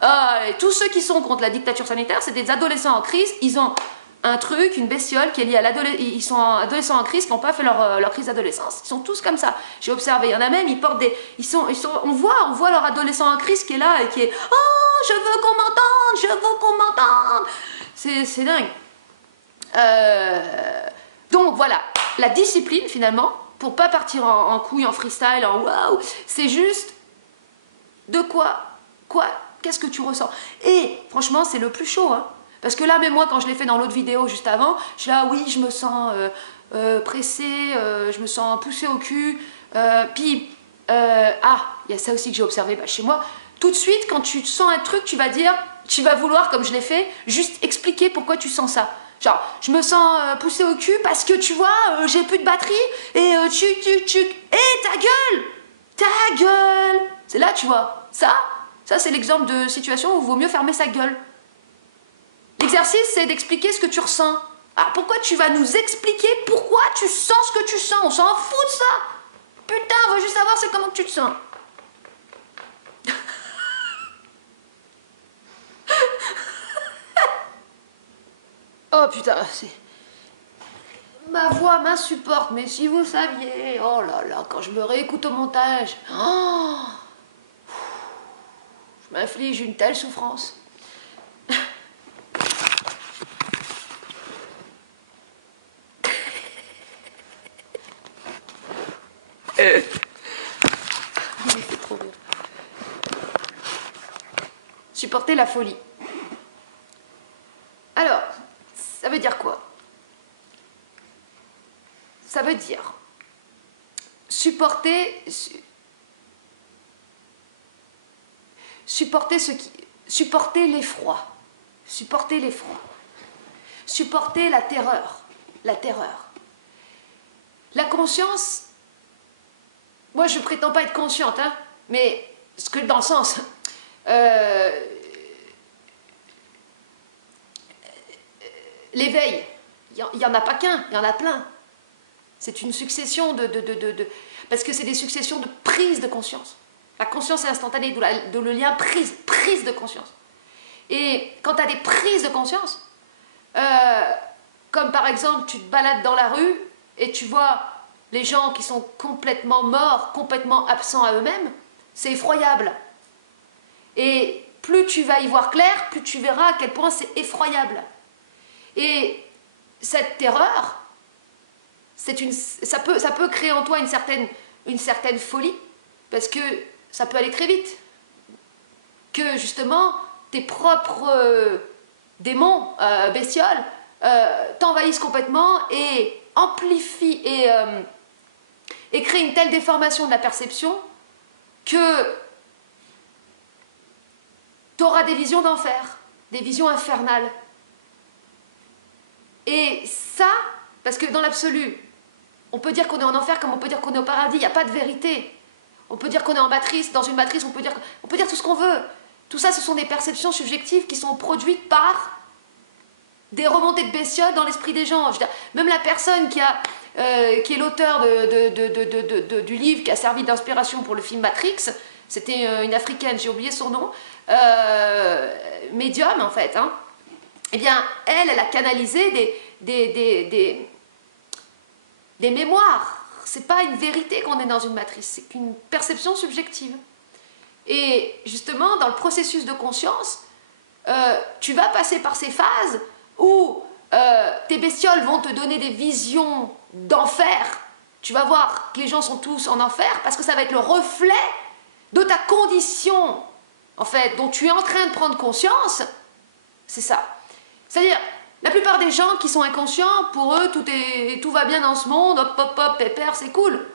Ah, et tous ceux qui sont contre la dictature sanitaire, c'est des adolescents en crise. Ils ont un truc, une bestiole qui est liée à l'adolescence. Ils sont adolescents en crise qui n'ont pas fait leur crise d'adolescence. Ils sont tous comme ça. J'ai observé. Il y en a même, ils portent des... on voit leur adolescent en crise qui est là et qui est... Oh, je veux qu'on m'entende, je veux qu'on m'entende. C'est dingue. Donc voilà, la discipline finalement, pour pas partir en couille, en freestyle, en waouh, c'est juste de quoi qu'est-ce que tu ressens. Et franchement, c'est le plus chaud, hein. Parce que là, même moi, quand je l'ai fait dans l'autre vidéo juste avant, je suis là, oui, je me sens pressée, je me sens poussée au cul. Puis, il y a ça aussi que j'ai observé chez moi. Tout de suite, quand tu sens un truc, tu vas vouloir, comme je l'ai fait, juste expliquer pourquoi tu sens ça. Genre, je me sens poussée au cul parce que, tu vois, j'ai plus de batterie et ta gueule. C'est là, tu vois, ça c'est l'exemple de situation où il vaut mieux fermer sa gueule. L'exercice, c'est d'expliquer ce que tu ressens. Ah, pourquoi tu vas nous expliquer pourquoi tu sens ce que tu sens? On s'en fout de ça. Putain, on veut juste savoir c'est comment que tu te sens. Oh putain, Ma voix m'insupporte, mais si vous saviez, oh là là, quand je me réécoute au montage, oh, je m'inflige une telle souffrance. Il fait trop rire. Supporter la folie. Alors, ça veut dire quoi? Ça veut dire supporter l'effroi, supporter l'effroi, supporter la terreur, la conscience. Moi, je prétends pas être consciente, hein, mais dans le sens, l'éveil, il n'y en a pas qu'un, il y en a plein. C'est une succession parce que c'est des successions de prises de conscience. La conscience est instantanée, d'où le lien prise de conscience. Et quand tu as des prises de conscience, comme par exemple, tu te balades dans la rue et tu vois les gens qui sont complètement morts, complètement absents à eux-mêmes, c'est effroyable. Et plus tu vas y voir clair, plus tu verras à quel point c'est effroyable. Et cette terreur, ça peut créer en toi une certaine folie, parce que ça peut aller très vite. Que justement, tes propres démons, bestioles, t'envahissent complètement et amplifient et créent une telle déformation de la perception que tu auras des visions d'enfer, des visions infernales. Et ça, parce que dans l'absolu, on peut dire qu'on est en enfer comme on peut dire qu'on est au paradis, il n'y a pas de vérité. On peut dire qu'on est en matrice, dans une matrice, on peut dire tout ce qu'on veut. Tout ça, ce sont des perceptions subjectives qui sont produites par des remontées de bestioles dans l'esprit des gens. Je veux dire, même la personne qui est l'auteur du livre qui a servi d'inspiration pour le film Matrix, c'était une africaine, j'ai oublié son nom, médium en fait, hein. Eh bien, elle a canalisé des mémoires. C'est pas une vérité qu'on est dans une matrice, c'est qu'une perception subjective. Et justement, dans le processus de conscience, tu vas passer par ces phases où tes bestioles vont te donner des visions d'enfer. Tu vas voir que les gens sont tous en enfer parce que ça va être le reflet de ta condition, en fait, dont tu es en train de prendre conscience. C'est ça. C'est-à-dire, la plupart des gens qui sont inconscients, pour eux, tout va bien dans ce monde, hop, hop, hop, pépère, c'est cool.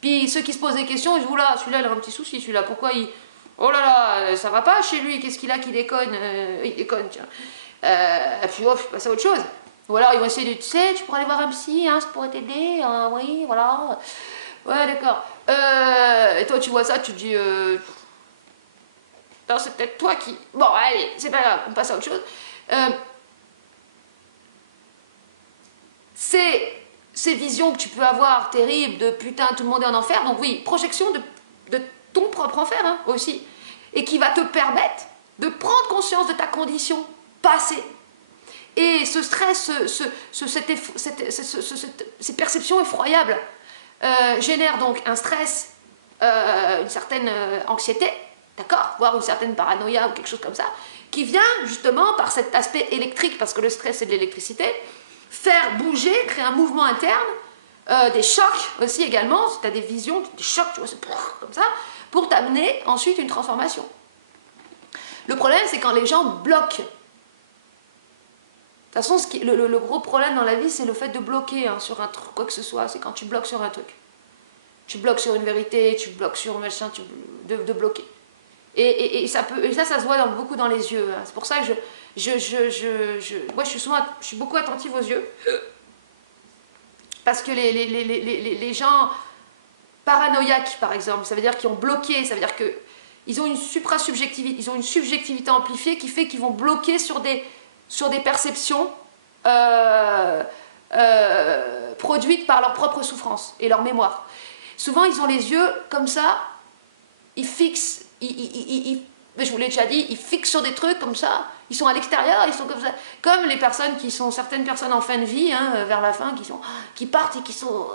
Puis ceux qui se posent des questions, ils disent, oula, celui-là, il a un petit souci, celui-là, pourquoi il... Oh là là, ça va pas chez lui, qu'est-ce qu'il a qui déconne? Il déconne, tiens. Et puis, hop, je passe à autre chose. Ou alors, ils vont essayer de, tu sais, tu pourrais aller voir un psy, hein, ça pourrait t'aider, hein, oui, voilà. Ouais, d'accord. Et toi, tu vois ça, tu te dis, non, c'est peut-être toi qui... Bon, allez, c'est pas grave, on passe à autre chose. Ces visions que tu peux avoir terribles de putain tout le monde est en enfer, donc oui, projection de ton propre enfer, hein, aussi, et qui va te permettre de prendre conscience de ta condition passée. Et ce stress, ces perceptions effroyables génèrent donc un stress, une certaine anxiété, d'accord, voire une certaine paranoïa ou quelque chose comme ça, qui vient justement par cet aspect électrique, parce que le stress c'est de l'électricité, faire bouger, créer un mouvement interne, des chocs aussi également, si tu as des visions, des chocs, tu vois, c'est comme ça, pour t'amener ensuite une transformation. Le problème, c'est quand les gens bloquent. De toute façon, le gros problème dans la vie, c'est le fait de bloquer hein, sur un truc, quoi que ce soit, c'est quand tu bloques sur un truc. Tu bloques sur une vérité, tu bloques sur un machin, de bloquer. Et ça se voit beaucoup dans les yeux. Hein. C'est pour ça que moi, je suis beaucoup attentive aux yeux. Parce que les gens paranoïaques, par exemple, ça veut dire qu'ils ont bloqué, ça veut dire qu'ils ont une suprasubjectivité, ils ont une subjectivité amplifiée qui fait qu'ils vont bloquer sur des perceptions produites par leur propre souffrance et leur mémoire. Souvent, ils ont les yeux comme ça, ils fixent, ils Mais je vous l'ai déjà dit, ils fixent sur des trucs comme ça, ils sont à l'extérieur, ils sont comme ça. Comme les personnes qui sont, certaines personnes en fin de vie, hein, vers la fin, qui partent et qui sont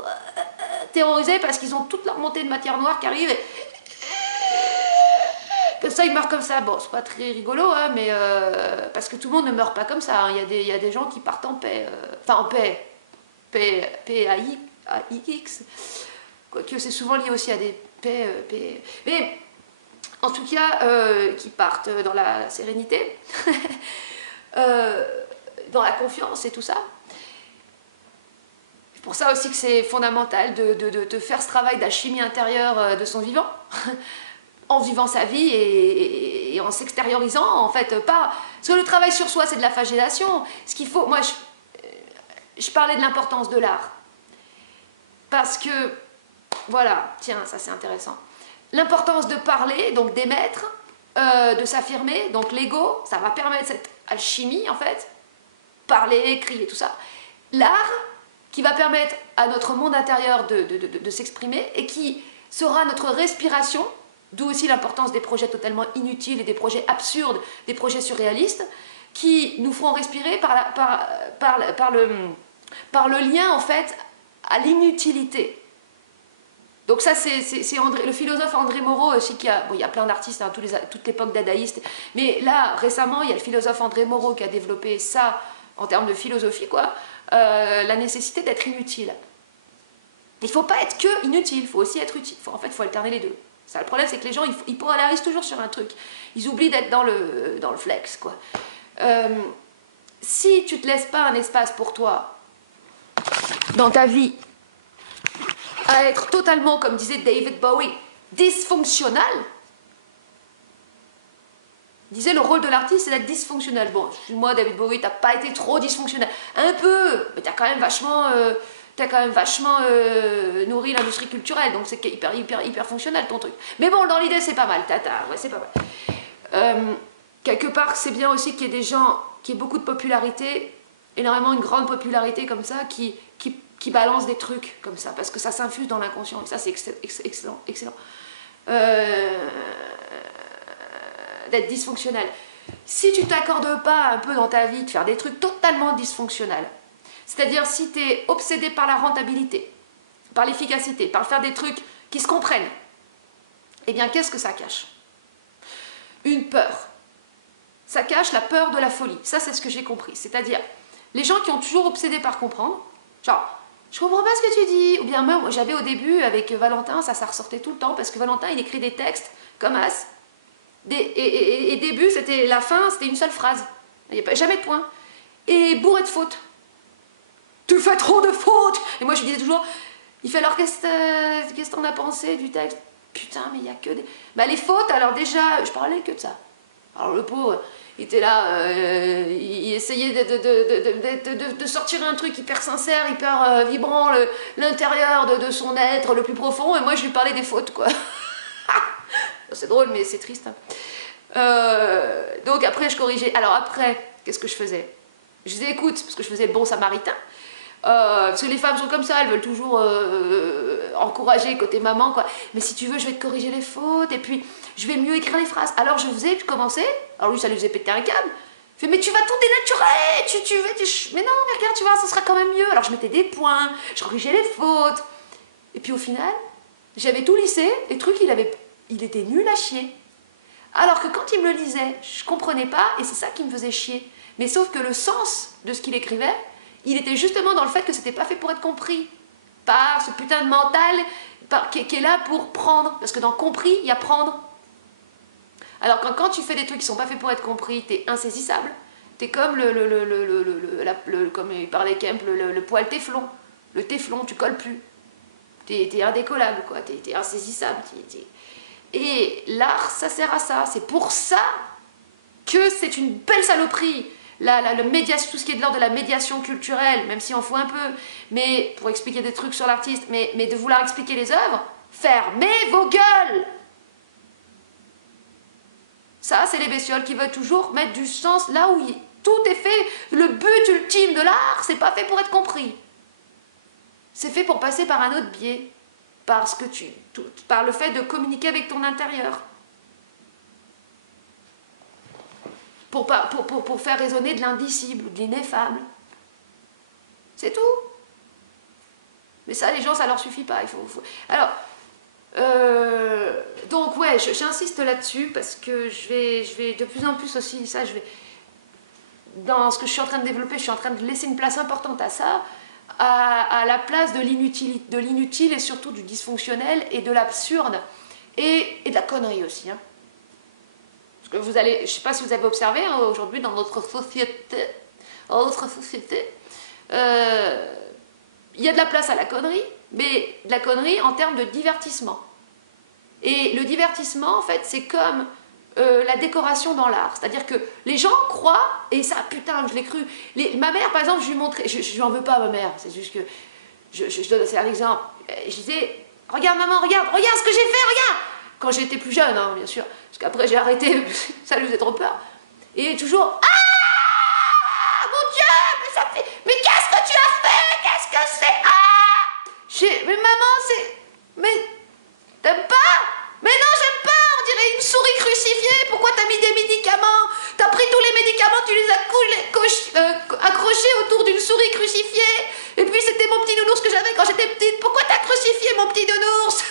terrorisées parce qu'ils ont toute leur montée de matière noire qui arrive et comme ça, ils meurent comme ça. Bon, c'est pas très rigolo, hein, mais parce que tout le monde ne meurt pas comme ça. Hein. Il y a des gens qui partent en paix. Enfin, en paix. P-A-I-X. Quoique c'est souvent lié aussi à des paix. Mais en tout cas, qui partent dans la sérénité, dans la confiance et tout ça. C'est pour ça aussi que c'est fondamental de faire ce travail d'alchimie intérieure de son vivant. En vivant sa vie et en s'extériorisant, en fait, pas... Parce que le travail sur soi, c'est de la flagellation. Ce qu'il faut... Moi, je parlais de l'importance de l'art. Parce que, voilà, tiens, ça c'est intéressant. L'importance de parler, donc d'émettre, de s'affirmer, donc l'ego, ça va permettre cette alchimie, en fait. Parler, crier, tout ça. L'art, qui va permettre à notre monde intérieur de s'exprimer et qui sera notre respiration. D'où aussi l'importance des projets totalement inutiles et des projets absurdes, des projets surréalistes, qui nous feront respirer par le lien, en fait, à l'inutilité. Donc ça, c'est le philosophe André Moreau aussi, bon, il y a plein d'artistes, hein, toute l'époque dadaïste, mais là, récemment, il y a le philosophe André Moreau qui a développé ça, en termes de philosophie, quoi, la nécessité d'être inutile. Il ne faut pas être que inutile, il faut aussi être utile. En fait, il faut alterner les deux. Ça, le problème, c'est que les gens, ils polarisent toujours sur un truc. Ils oublient d'être dans le flex, quoi. Si tu ne te laisses pas un espace pour toi, dans ta vie, à être totalement, comme disait David Bowie, dysfonctionnel, il disait le rôle de l'artiste, c'est d'être dysfonctionnel. Bon, moi, David Bowie, t'as pas été trop dysfonctionnel. Un peu, mais t'as quand même vachement... nourri l'industrie culturelle, donc c'est hyper fonctionnel ton truc. Mais bon, dans l'idée, c'est pas mal, ouais, c'est pas mal. Quelque part, c'est bien aussi qu'il y ait des gens qui aient beaucoup de popularité, énormément une grande popularité comme ça, qui balancent des trucs comme ça, parce que ça s'infuse dans l'inconscient, et ça, c'est excellent. D'être dysfonctionnel. Si tu t'accordes pas un peu dans ta vie de faire des trucs totalement dysfonctionnels, c'est-à-dire si tu es obsédé par la rentabilité, par l'efficacité, par faire des trucs qui se comprennent, eh bien, qu'est-ce que ça cache? Une peur. Ça cache la peur de la folie. Ça, c'est ce que j'ai compris. C'est-à-dire, les gens qui ont toujours obsédé par comprendre, genre, je comprends pas ce que tu dis, ou bien même, j'avais au début, avec Valentin, ça ressortait tout le temps, parce que Valentin, il écrit des textes comme as, et début, c'était la fin, c'était une seule phrase. Il n'y a jamais de point. Et bourré de fautes. Tu fais trop de fautes! Et moi je lui disais toujours, il fait alors qu'est-ce que t'en as pensé du texte? Putain, mais il n'y a que des... Bah les fautes, alors déjà, je parlais que de ça. Alors le pauvre, il était là, il essayait de sortir un truc hyper sincère, hyper vibrant, l'intérieur de son être le plus profond, et moi je lui parlais des fautes, quoi. C'est drôle, mais c'est triste. Hein. Donc après je corrigeais. Alors après, qu'est-ce que je faisais? Je disais écoute, parce que je faisais le bon samaritain. Parce que les femmes sont comme ça, elles veulent toujours encourager côté maman, quoi. Mais si tu veux, je vais te corriger les fautes, et puis je vais mieux écrire les phrases. Alors je commençais, alors lui ça lui faisait péter un câble. Je fais, mais tu vas tout dénaturer, mais non, mais regarde, tu vois, ça sera quand même mieux. Alors je mettais des points, je corrigeais les fautes. Et puis au final, j'avais tout lissé, et le truc, il était nul à chier. Alors que quand il me le lisait, je comprenais pas, et c'est ça qui me faisait chier. Mais sauf que le sens de ce qu'il écrivait, il était justement dans le fait que c'était pas fait pour être compris par ce putain de mental qui est là pour prendre, parce que dans compris, il y a prendre. Alors quand tu fais des trucs qui sont pas faits pour être compris, t'es insaisissable. T'es comme comme il parlait Kemp, le poil téflon. Le téflon, tu colles plus. T'es indécollable, quoi. T'es insaisissable. Et l'art, ça sert à ça. C'est pour ça que c'est une belle saloperie. Tout ce qui est de l'ordre de la médiation culturelle, même si on fout un peu, mais pour expliquer des trucs sur l'artiste, mais de vouloir expliquer les œuvres, fermez vos gueules! Ça, c'est les bestioles qui veulent toujours mettre du sens là où tout est fait. Le but ultime de l'art, c'est pas fait pour être compris. C'est fait pour passer par un autre biais, par le fait de communiquer avec ton intérieur. pour faire résonner de l'indicible, de l'ineffable. C'est tout. Mais ça, les gens, ça leur suffit pas. Alors, donc ouais, j'insiste là-dessus parce que je vais de plus en plus aussi, ça, dans ce que je suis en train de développer, je suis en train de laisser une place importante à ça, à la place de l'inutile et surtout du dysfonctionnel et de l'absurde et de la connerie aussi. Hein. Parce que vous allez, je ne sais pas si vous avez observé, hein, aujourd'hui dans notre société, il y a de la place à la connerie, mais de la connerie en termes de divertissement. Et le divertissement, en fait, c'est comme la décoration dans l'art. C'est-à-dire que les gens croient, et ça, putain, je l'ai cru. Ma mère, par exemple, je lui montrais, je lui en veux pas à ma mère, c'est juste que, je donne un exemple. Je disais, regarde maman, regarde ce que j'ai fait, regarde. Quand j'étais plus jeune, hein, bien sûr, parce qu'après j'ai arrêté, ça lui faisait trop peur. Et toujours, ah, mon Dieu, mais ça fait, mais qu'est-ce que tu as fait, qu'est-ce que c'est, ah. Mais maman, c'est, mais, t'aimes pas? Mais non, j'aime pas, on dirait une souris crucifiée. Pourquoi t'as mis des médicaments? T'as pris tous les médicaments, tu les as accrochés autour d'une souris crucifiée. Et puis c'était mon petit nounours que j'avais quand j'étais petite. Pourquoi t'as crucifié mon petit nounours?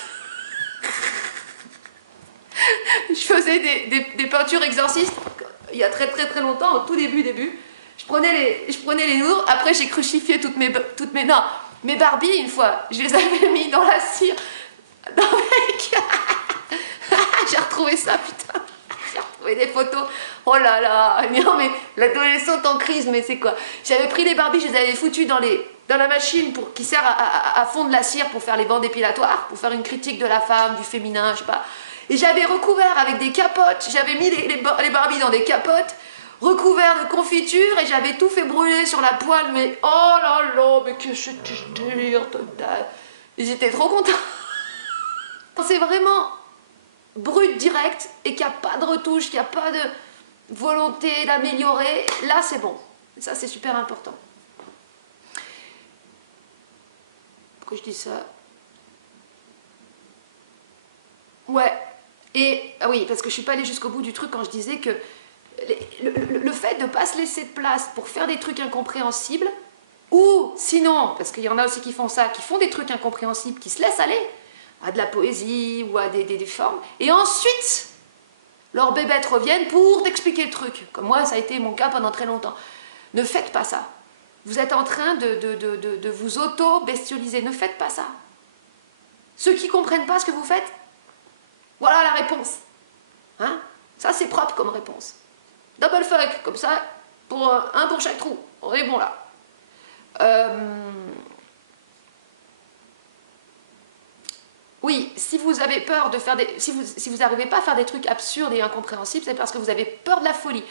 Je faisais des peintures exorcistes il y a très longtemps, au tout début. Je prenais les nounours, après j'ai crucifié toutes mes non, mes Barbies une fois, je les avais mis dans la cire. Non mec, j'ai retrouvé ça, putain. J'ai retrouvé des photos. Oh là là, non mais l'adolescente en crise, mais c'est quoi? J'avais pris les Barbies, je les avais foutues dans la machine qui sert à fondre la cire pour faire les bandes épilatoires, pour faire une critique de la femme, du féminin, je sais pas. Et j'avais recouvert avec des capotes, j'avais mis les Barbies dans des capotes, recouvert de confiture, et j'avais tout fait brûler sur la poêle, mais oh là là, mais que c'était délire total. Et j'étais trop contente. C'est vraiment brut, direct, et qu'il n'y a pas de retouche, qu'il n'y a pas de volonté d'améliorer, là c'est bon. Ça c'est super important. Pourquoi je dis ça? Ouais. Et, ah oui, parce que je ne suis pas allée jusqu'au bout du truc quand je disais que le fait de ne pas se laisser de place pour faire des trucs incompréhensibles, ou sinon, parce qu'il y en a aussi qui font ça, qui font des trucs incompréhensibles, qui se laissent aller à de la poésie ou à des formes, et ensuite leurs bébêtes reviennent pour t'expliquer le truc. Comme moi, ça a été mon cas pendant très longtemps. Ne faites pas ça. Vous êtes en train de vous auto-bestialiser. Ne faites pas ça. Ceux qui ne comprennent pas ce que vous faites, voilà la réponse. Hein? Ça, c'est propre comme réponse. Double fuck, comme ça, un pour chaque trou. On est bon là. Oui, si vous avez peur de faire si vous n'arrivez pas à faire des trucs absurdes et incompréhensibles, c'est parce que vous avez peur de la folie.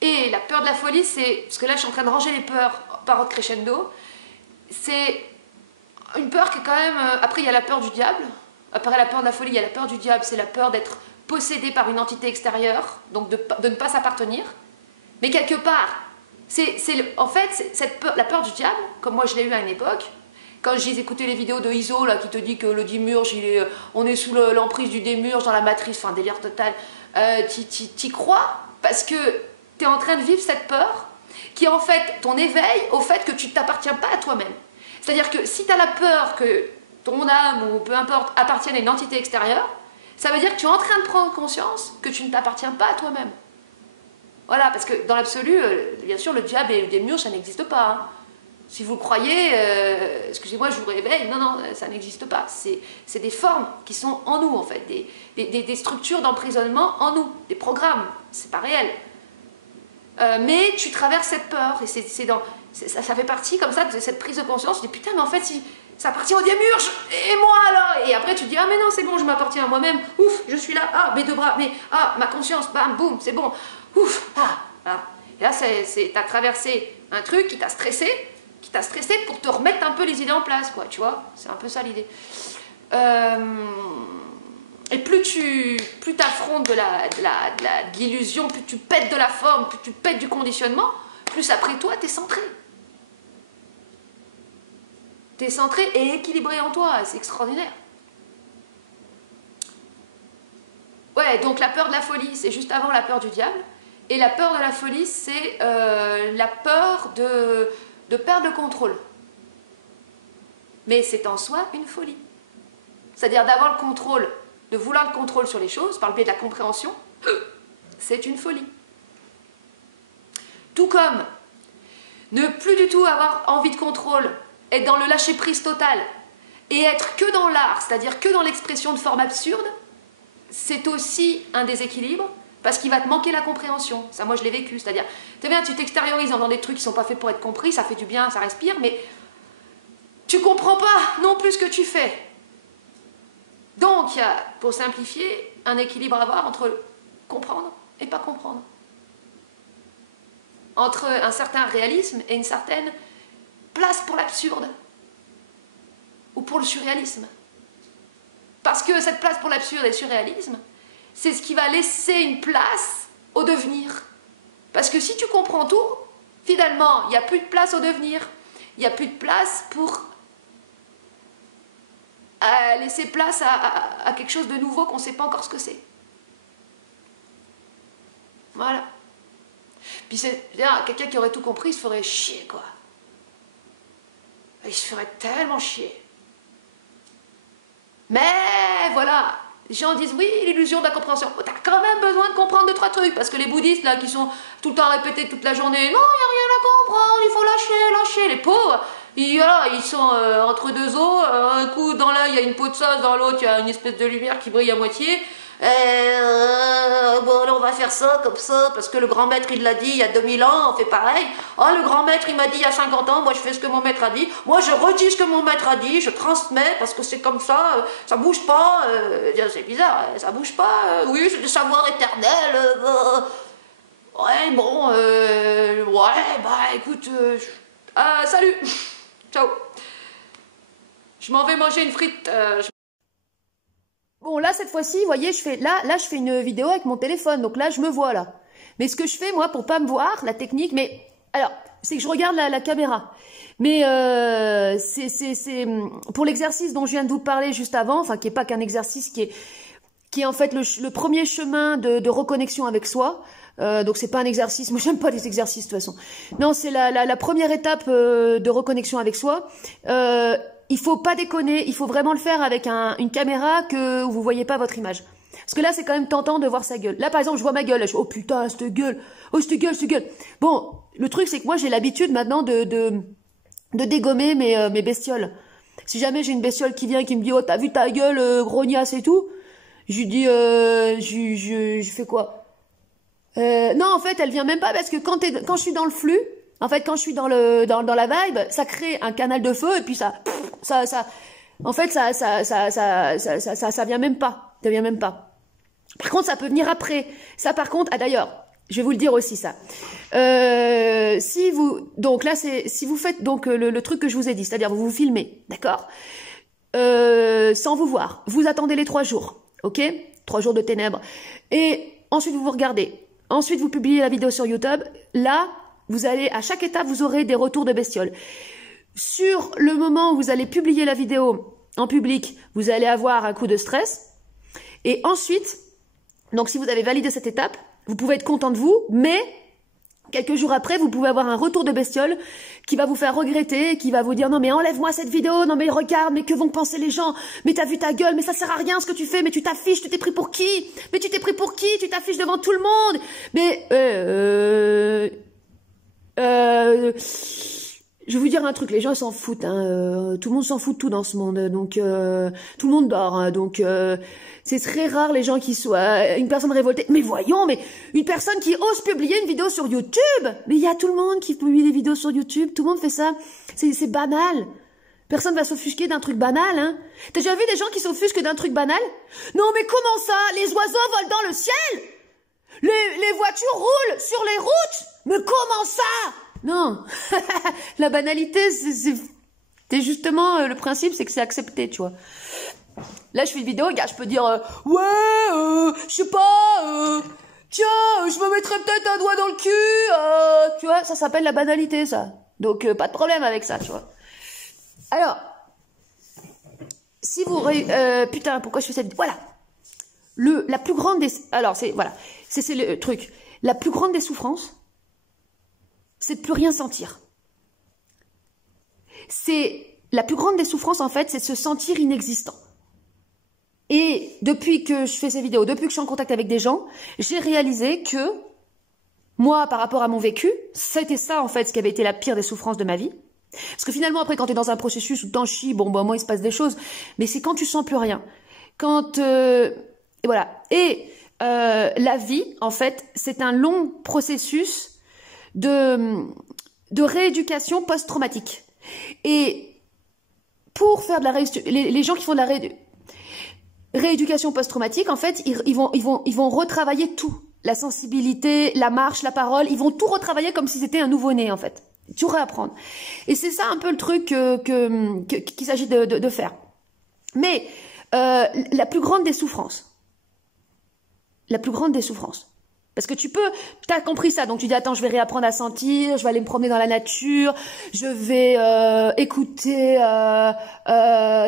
Et la peur de la folie, c'est... Parce que là, je suis en train de ranger les peurs par ordre crescendo. C'est une peur qui est quand même... Après, il y a la peur du diable. Après la peur de la folie, il y a la peur du diable. C'est la peur d'être possédé par une entité extérieure, donc de ne pas s'appartenir. Mais quelque part, en fait, la peur du diable, comme moi je l'ai eu à une époque, quand j'ai écouté les vidéos de Iso, là, qui te dit que le démiurge, on est sous l'emprise du démiurge dans la matrice, enfin, délire total, t'y crois parce que t'es en train de vivre cette peur qui est en fait ton éveil au fait que tu ne t'appartiens pas à toi-même. C'est-à-dire que si tu as la peur que ton âme, ou peu importe, appartienne à une entité extérieure, ça veut dire que tu es en train de prendre conscience que tu ne t'appartiens pas à toi-même. Voilà, parce que dans l'absolu, bien sûr, le diable et le démiurge, ça n'existe pas. Hein. Si vous croyez, excusez-moi, je vous réveille, non, ça n'existe pas. C'est des formes qui sont en nous, en fait, des structures d'emprisonnement en nous, des programmes, c'est pas réel. Mais tu traverses cette peur, et ça fait partie comme ça de cette prise de conscience. Tu dis, putain, mais en fait, si ça appartient au démiurge, et moi alors? Et après tu te dis, ah mais non, c'est bon, je m'appartiens à moi-même, ouf, je suis là, ah, mes deux bras, ma conscience, bam, boum, c'est bon, ouf, ah. Et là, t'as traversé un truc qui t'a stressé pour te remettre un peu les idées en place, quoi, tu vois, c'est un peu ça l'idée. Et plus t'affrontes de l'illusion, plus tu pètes de la forme, plus tu pètes du conditionnement, plus après toi, t'es centré. T'es centré et équilibré en toi, c'est extraordinaire. Ouais, donc la peur de la folie, c'est juste avant la peur du diable. Et la peur de la folie, c'est la peur de perdre le contrôle. Mais c'est en soi une folie. C'est-à-dire d'avoir le contrôle, de vouloir le contrôle sur les choses, par le biais de la compréhension, c'est une folie. Tout comme ne plus du tout avoir envie de contrôle, être dans le lâcher-prise total, et être que dans l'art, c'est-à-dire que dans l'expression de formes absurdes, c'est aussi un déséquilibre, parce qu'il va te manquer la compréhension. Ça, moi, je l'ai vécu. C'est-à-dire, tu t'extériorises dans des trucs qui ne sont pas faits pour être compris, ça fait du bien, ça respire, mais tu comprends pas non plus ce que tu fais. Donc, il y a, pour simplifier, un équilibre à avoir entre comprendre et pas comprendre. Entre un certain réalisme et une certaine place pour l'absurde. Ou pour le surréalisme. Parce que cette place pour l'absurde et le surréalisme, c'est ce qui va laisser une place au devenir. Parce que si tu comprends tout, finalement, il n'y a plus de place au devenir. Il n'y a plus de place pour laisser place à quelque chose de nouveau qu'on ne sait pas encore ce que c'est. Voilà. Puis c'est quelqu'un qui aurait tout compris, il se ferait chier, quoi. Il se ferait tellement chier. Mais voilà, les gens disent oui, l'illusion de la compréhension. Oh, t'as quand même besoin de comprendre 2-3 trucs, parce que les bouddhistes là qui sont tout le temps répétés toute la journée, non, il n'y a rien à comprendre, il faut lâcher, les pauvres. Ils sont entre deux eaux, un coup dans l'œil il y a une peau de sauce, dans l'autre il y a une espèce de lumière qui brille à moitié. Bon, on va faire ça comme ça parce que le grand maître il l'a dit il y a 2000 ans, on fait pareil. Oh, le grand maître il m'a dit il y a 50 ans, moi je fais ce que mon maître a dit, moi je redis ce que mon maître a dit, je transmets parce que c'est comme ça bouge pas. C'est bizarre, ça bouge pas. Oui, c'est du savoir éternel. Ouais, bon, ouais, bah écoute, salut, ciao. Je m'en vais manger une frite. Bon, là, cette fois-ci, vous voyez, je fais une vidéo avec mon téléphone, donc là, je me vois, là. Mais ce que je fais, moi, pour pas me voir, la technique, alors, c'est que je regarde la caméra. Mais c'est pour l'exercice dont je viens de vous parler juste avant, enfin, qui est pas qu'un exercice, qui est en fait le premier chemin de reconnexion avec soi. Donc c'est pas un exercice, moi j'aime pas les exercices de toute façon. Non, c'est la première étape de reconnexion avec soi. Il faut pas déconner, il faut vraiment le faire avec une caméra où vous voyez pas votre image. Parce que là, c'est quand même tentant de voir sa gueule. Là, par exemple, je vois ma gueule. Là, je fais, oh putain, cette gueule. Oh, cette gueule. Bon, le truc, c'est que moi, j'ai l'habitude maintenant de dégommer mes bestioles. Si jamais j'ai une bestiole qui vient et qui me dit, oh, t'as vu ta gueule, grognasse et tout, je lui dis, je fais quoi? Non, en fait, elle vient même pas parce que quand je suis dans le flux, en fait, quand je suis dans la vibe, ça crée un canal de feu et puis en fait, ça vient même pas. Ça vient même pas. Par contre, ça peut venir après. Ça, par contre, d'ailleurs, je vais vous le dire aussi, ça. Donc là, si vous faites donc le truc que je vous ai dit, c'est-à-dire vous filmez, d'accord, sans vous voir, vous attendez les 3 jours, ok, 3 jours de ténèbres, et ensuite vous regardez. Ensuite, vous publiez la vidéo sur YouTube. Là, vous allez, à chaque étape, vous aurez des retours de bestioles. Sur le moment où vous allez publier la vidéo en public, vous allez avoir un coup de stress. Et ensuite, donc si vous avez validé cette étape, vous pouvez être content de vous, mais quelques jours après, vous pouvez avoir un retour de bestiole qui va vous faire regretter, qui va vous dire « Non mais enlève-moi cette vidéo, non mais regarde, mais que vont penser les gens? Mais t'as vu ta gueule, mais ça sert à rien ce que tu fais, mais tu t'affiches, tu t'es pris pour qui? Mais tu t'es pris pour qui? Tu t'affiches devant tout le monde? Mais je vais vous dire un truc, les gens s'en foutent, hein, tout le monde s'en fout de tout dans ce monde, donc tout le monde dort, hein, donc c'est très rare les gens qui soient une personne révoltée. Mais voyons, mais une personne qui ose publier une vidéo sur YouTube, mais il y a tout le monde qui publie des vidéos sur YouTube, tout le monde fait ça, c'est banal. Personne va s'offusquer d'un truc banal, hein. T'as déjà vu des gens qui s'offusquent d'un truc banal? Non mais comment ça? Les oiseaux volent dans le ciel? Les voitures roulent sur les routes? Mais comment ça? Non, la banalité, c'est justement le principe, c'est que c'est accepté, tu vois. Là, je fais une vidéo, regarde, je peux dire ouais, je sais pas, tiens, je me mettrais peut-être un doigt dans le cul, tu vois, ça s'appelle la banalité, ça. Donc, pas de problème avec ça, tu vois. Alors, si vous... putain, pourquoi je fais cette... Voilà. La plus grande des... Alors, c'est... Voilà. C'est le truc. la plus grande des souffrances, c'est de plus rien sentir. La plus grande des souffrances, en fait, c'est de se sentir inexistant. Et depuis que je fais ces vidéos, depuis que je suis en contact avec des gens, j'ai réalisé que moi, par rapport à mon vécu, c'était ça, en fait, ce qui avait été la pire des souffrances de ma vie. Parce que finalement, après, quand tu es dans un processus où t'en chies, bon, bah, moi, il se passe des choses. Mais c'est quand tu sens plus rien. Quand... voilà. Et la vie, en fait, c'est un long processus de rééducation post-traumatique. Et pour faire de la les gens qui font de la rééducation post-traumatique, en fait, ils vont retravailler tout. La sensibilité, la marche, la parole, ils vont tout retravailler comme si c'était un nouveau-né, en fait. Tout réapprendre. Et c'est ça un peu le truc qu'il s'agit de faire. Mais la plus grande des souffrances, parce que t'as compris ça, donc tu dis attends, je vais réapprendre à sentir, je vais aller me promener dans la nature, je vais écouter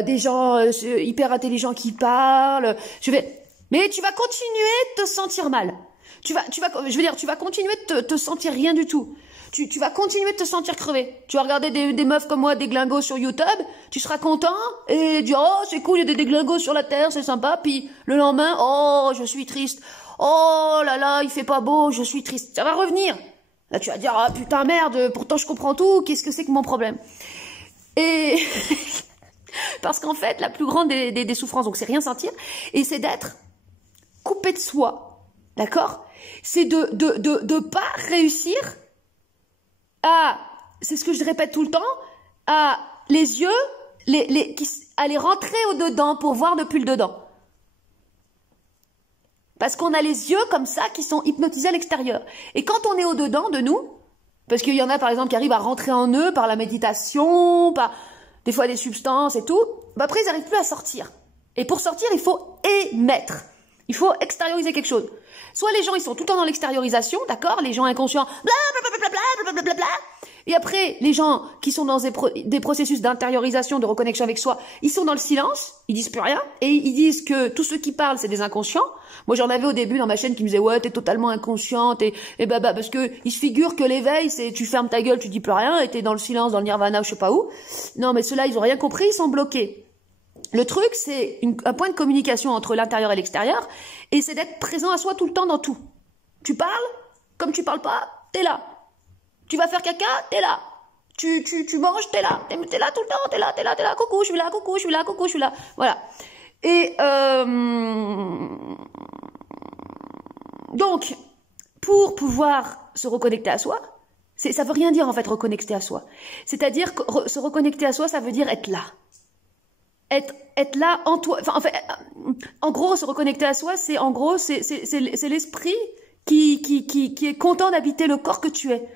des gens hyper intelligents qui parlent, mais tu vas continuer de te sentir mal. Tu vas continuer de te sentir rien du tout. Tu vas continuer de te sentir crevé. Tu vas regarder des meufs comme moi, des glingos sur YouTube, tu seras content et dire oh c'est cool, il y a des glingos sur la terre, c'est sympa, puis le lendemain, oh je suis triste, oh là là, il fait pas beau, je suis triste. Ça va revenir. Là tu vas dire ah putain merde, pourtant je comprends tout, qu'est-ce que c'est que mon problème? Et parce qu'en fait, la plus grande des souffrances, donc c'est rien sentir, et c'est d'être coupé de soi, d'accord? C'est de pas réussir c'est ce que je répète tout le temps, à les yeux, à les rentrer au dedans pour voir depuis le dedans. Parce qu'on a les yeux comme ça qui sont hypnotisés à l'extérieur. Et quand on est au dedans de nous, parce qu'il y en a par exemple qui arrivent à rentrer en eux par la méditation, par des fois des substances et tout, bah après ils n'arrivent plus à sortir. Et pour sortir, il faut émettre. Il faut extérioriser quelque chose. Soit les gens, ils sont tout le temps dans l'extériorisation, d'accord? Les gens inconscients, blablabla. Et après, les gens qui sont dans des processus d'intériorisation, de reconnexion avec soi, ils sont dans le silence, ils disent plus rien, et ils disent que tous ceux qui parlent, c'est des inconscients. Moi, j'en avais au début dans ma chaîne qui me disaient, ouais, t'es totalement inconsciente, et parce que il se figure que l'éveil, c'est tu fermes ta gueule, tu dis plus rien, et t'es dans le silence, dans le nirvana, ou je sais pas où. Non, mais ceux-là, ils ont rien compris, ils sont bloqués. Le truc, c'est un point de communication entre l'intérieur et l'extérieur, et c'est d'être présent à soi tout le temps dans tout. Tu parles, comme tu parles pas, t'es là. Tu vas faire caca, t'es là. Tu manges, t'es là. T'es là tout le temps, t'es là. Coucou, je suis là, coucou, je suis là, coucou, je suis là. Voilà. Et donc, pour pouvoir se reconnecter à soi, ça veut rien dire en fait reconnecter à soi. C'est-à-dire que se reconnecter à soi, ça veut dire être là. Être là en toi. Enfin, en fait, en gros, se reconnecter à soi, c'est l'esprit qui est content d'habiter le corps que tu es.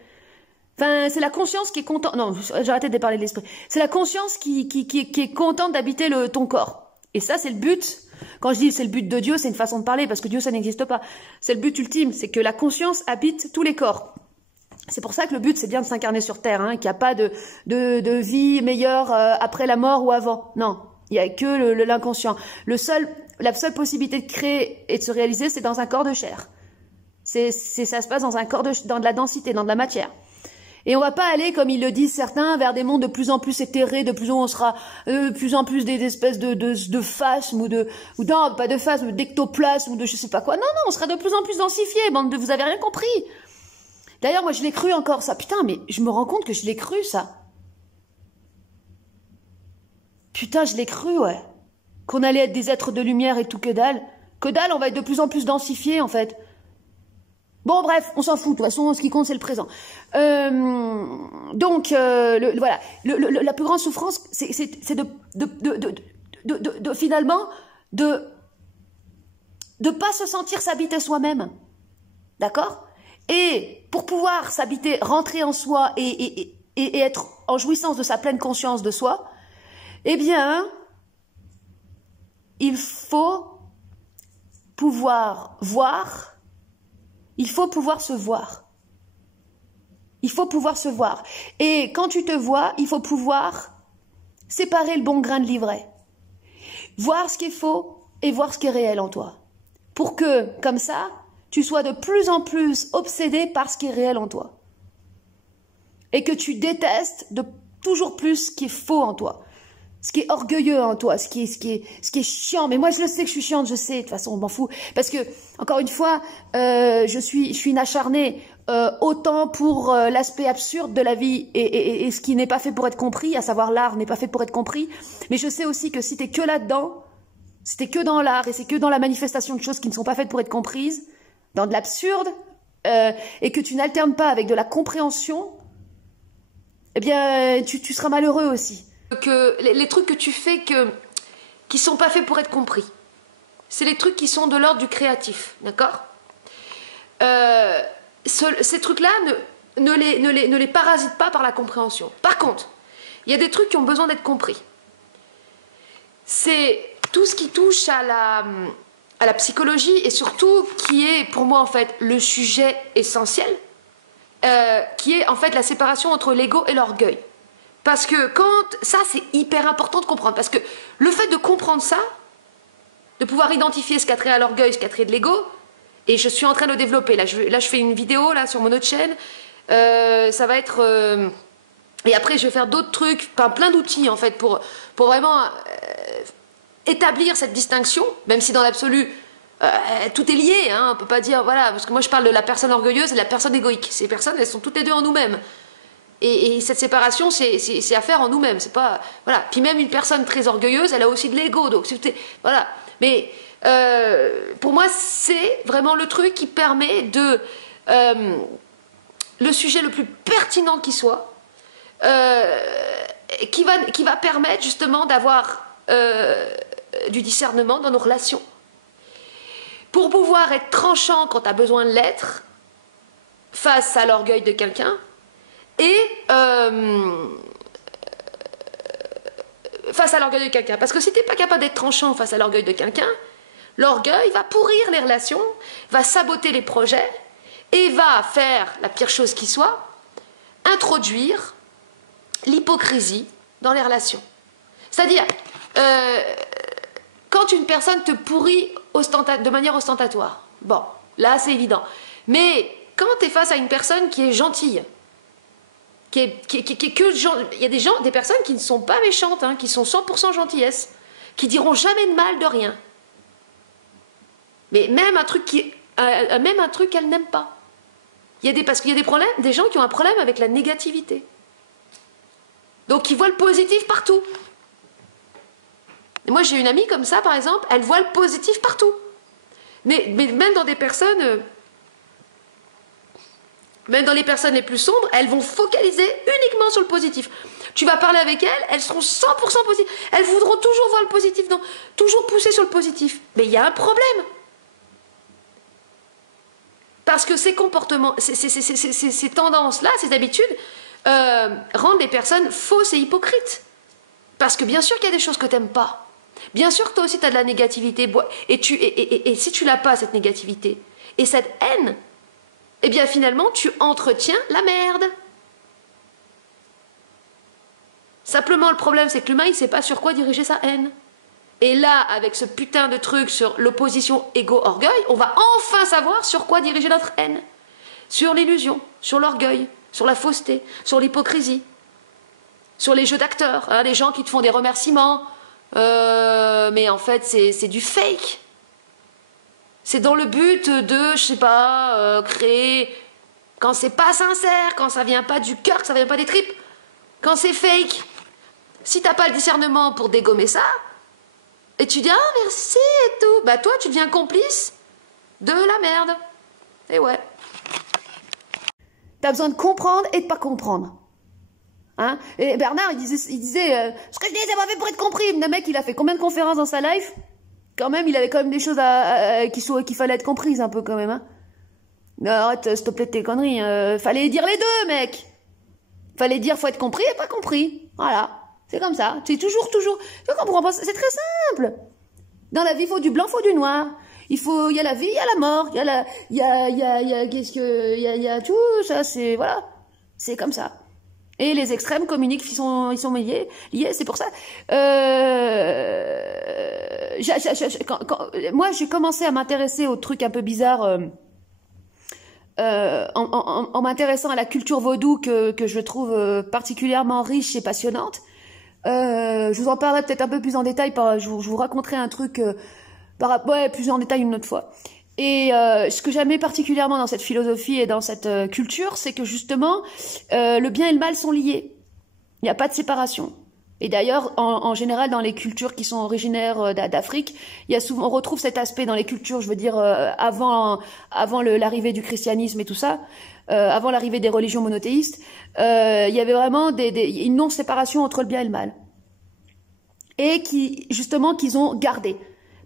Enfin, c'est la conscience qui est contente. Non, j'ai arrêté de parler de l'esprit. C'est la conscience qui est contente d'habiter ton corps. Et ça, c'est le but. Quand je dis c'est le but de Dieu, c'est une façon de parler parce que Dieu, ça n'existe pas. C'est le but ultime, c'est que la conscience habite tous les corps. C'est pour ça que le but, c'est bien de s'incarner sur Terre, hein, qu'il n'y a pas de vie meilleure après la mort ou avant. Non, il n'y a que l'inconscient. La seule possibilité de créer et de se réaliser, c'est dans un corps de chair. Ça se passe dans un corps dans de la densité, dans de la matière. Et on va pas aller, comme ils le disent certains, vers des mondes de plus en plus éthérés, de plus en plus des espèces de phasmes ou non, pas de phasmes, d'ectoplasmes ou de je sais pas quoi. Non, on sera de plus en plus densifié, vous avez rien compris. D'ailleurs, moi, je l'ai cru encore, ça. Putain, mais je me rends compte que je l'ai cru, ça. Putain, je l'ai cru, ouais. Qu'on allait être des êtres de lumière et tout que dalle. Que dalle, on va être de plus en plus densifié, en fait. Bon, bref, on s'en fout. De toute façon, ce qui compte, c'est le présent. Donc, voilà. La plus grande souffrance, c'est finalement, de pas se sentir s'habiter soi-même. D'accord? Et pour pouvoir s'habiter, rentrer en soi et être en jouissance de sa pleine conscience de soi, eh bien, il faut pouvoir voir. Il faut pouvoir se voir. Il faut pouvoir se voir. Et quand tu te vois, il faut pouvoir séparer le bon grain de l'ivraie. Voir ce qui est faux et voir ce qui est réel en toi. Pour que, comme ça, tu sois de plus en plus obsédé par ce qui est réel en toi. Et que tu détestes de toujours plus ce qui est faux en toi. Ce qui est orgueilleux en toi, ce qui est chiant. Mais moi, je le sais que je suis chiante, je sais, de toute façon, on m'en fout. Parce que, encore une fois, je suis une acharnée, autant pour l'aspect absurde de la vie et ce qui n'est pas fait pour être compris, à savoir l'art n'est pas fait pour être compris. Mais je sais aussi que si t'es que là-dedans, si t'es que dans l'art et c'est que dans la manifestation de choses qui ne sont pas faites pour être comprises, dans de l'absurde, et que tu n'alternes pas avec de la compréhension, eh bien, tu seras malheureux aussi. Que les trucs que tu fais qui sont pas faits pour être compris, c'est les trucs qui sont de l'ordre du créatif, d'accord? Ces trucs-là, ne les parasitent pas par la compréhension. Par contre, il y a des trucs qui ont besoin d'être compris. C'est tout ce qui touche à la psychologie et surtout qui est pour moi en fait le sujet essentiel, qui est en fait la séparation entre l'ego et l'orgueil. Parce que ça c'est hyper important de comprendre, parce que le fait de comprendre ça, de pouvoir identifier ce qui a trait à l'orgueil, ce qui a trait de l'ego, et je suis en train de le développer, là je fais une vidéo là sur mon autre chaîne, ça va être... et après je vais faire d'autres trucs, plein d'outils en fait pour vraiment établir cette distinction, même si dans l'absolu tout est lié, hein, on peut pas dire, voilà, parce que moi je parle de la personne orgueilleuse et de la personne égoïque, ces personnes elles sont toutes les deux en nous-mêmes. Et cette séparation, c'est à faire en nous-mêmes. C'est pas, voilà. Puis même une personne très orgueilleuse, elle a aussi de l'ego. Donc, voilà. Mais pour moi, c'est vraiment le truc qui permet de... le sujet le plus pertinent qui soit, qui va permettre justement d'avoir du discernement dans nos relations. Pour pouvoir être tranchant quand tu as besoin de l'être, face à l'orgueil de quelqu'un, et face à l'orgueil de quelqu'un. Parce que si tu n'es pas capable d'être tranchant face à l'orgueil de quelqu'un, l'orgueil va pourrir les relations, va saboter les projets et va faire la pire chose qui soit, introduire l'hypocrisie dans les relations. C'est-à-dire, quand une personne te pourrit de manière ostentatoire, bon, là c'est évident. Mais quand tu es face à une personne qui est gentille, il y a des personnes qui ne sont pas méchantes, hein, qui sont 100% gentillesse, qui diront jamais de mal de rien. Mais même un truc qu'elles n'aiment pas. Parce qu'il y a des gens qui ont un problème avec la négativité. Donc ils voient le positif partout. Et moi j'ai une amie comme ça par exemple, elle voit le positif partout. Mais même dans des personnes... Même dans les personnes les plus sombres, elles vont focaliser uniquement sur le positif. Tu vas parler avec elles, elles seront 100% positives. Elles voudront toujours voir le positif, toujours pousser sur le positif. Mais il y a un problème. Parce que ces comportements, ces tendances-là, ces habitudes, rendent les personnes fausses et hypocrites. Parce que bien sûr qu'il y a des choses que tu n'aimes pas. Bien sûr que toi aussi tu as de la négativité. Et si tu n'as pas cette négativité et cette haine, eh bien finalement tu entretiens la merde. Simplement le problème c'est que l'humain il ne sait pas sur quoi diriger sa haine. Et là avec ce putain de truc sur l'opposition ego-orgueil, on va enfin savoir sur quoi diriger notre haine. Sur l'illusion, sur l'orgueil, sur la fausseté, sur l'hypocrisie, sur les jeux d'acteurs, hein, les gens qui te font des remerciements, mais en fait c'est du fake. C'est dans le but de, je sais pas, créer... Quand c'est pas sincère, quand ça vient pas du cœur, que ça vient pas des tripes, quand c'est fake. Si t'as pas le discernement pour dégommer ça, et tu dis, ah merci et tout, bah toi tu deviens complice de la merde. Et ouais. T'as besoin de comprendre et de pas comprendre. Hein? Et Bernard, il disait ce que je dis, c'est pas fait pour être compris. Le mec, il a fait combien de conférences dans sa life? Quand même, il avait quand même des choses qu'il fallait être comprises un peu quand même. Hein. Non, arrête, s'il te plaît, tes conneries. Fallait dire les deux, mec. Fallait dire faut être compris et pas compris. Voilà, c'est comme ça. C'est toujours. Tu comprends pas? C'est très simple. Dans la vie, il faut du blanc, il faut du noir. Il y a la vie, il y a la mort, il y a tout ça. C'est voilà, c'est comme ça. Et les extrêmes communiquent, ils sont liés, c'est pour ça. Moi, j'ai commencé à m'intéresser aux trucs un peu bizarres en m'intéressant à la culture vaudou que je trouve particulièrement riche et passionnante. Je vous en parlerai peut-être un peu plus en détail, je vous raconterai un truc plus en détail une autre fois. Et ce que j'aimais particulièrement dans cette philosophie et dans cette culture, c'est que justement, le bien et le mal sont liés. Il n'y a pas de séparation. Et d'ailleurs, en général, dans les cultures qui sont originaires d'Afrique, on retrouve cet aspect dans les cultures, je veux dire, avant l'arrivée du christianisme et tout ça, avant l'arrivée des religions monothéistes, il y avait vraiment une non-séparation entre le bien et le mal. Et justement, qu'ils ont gardé.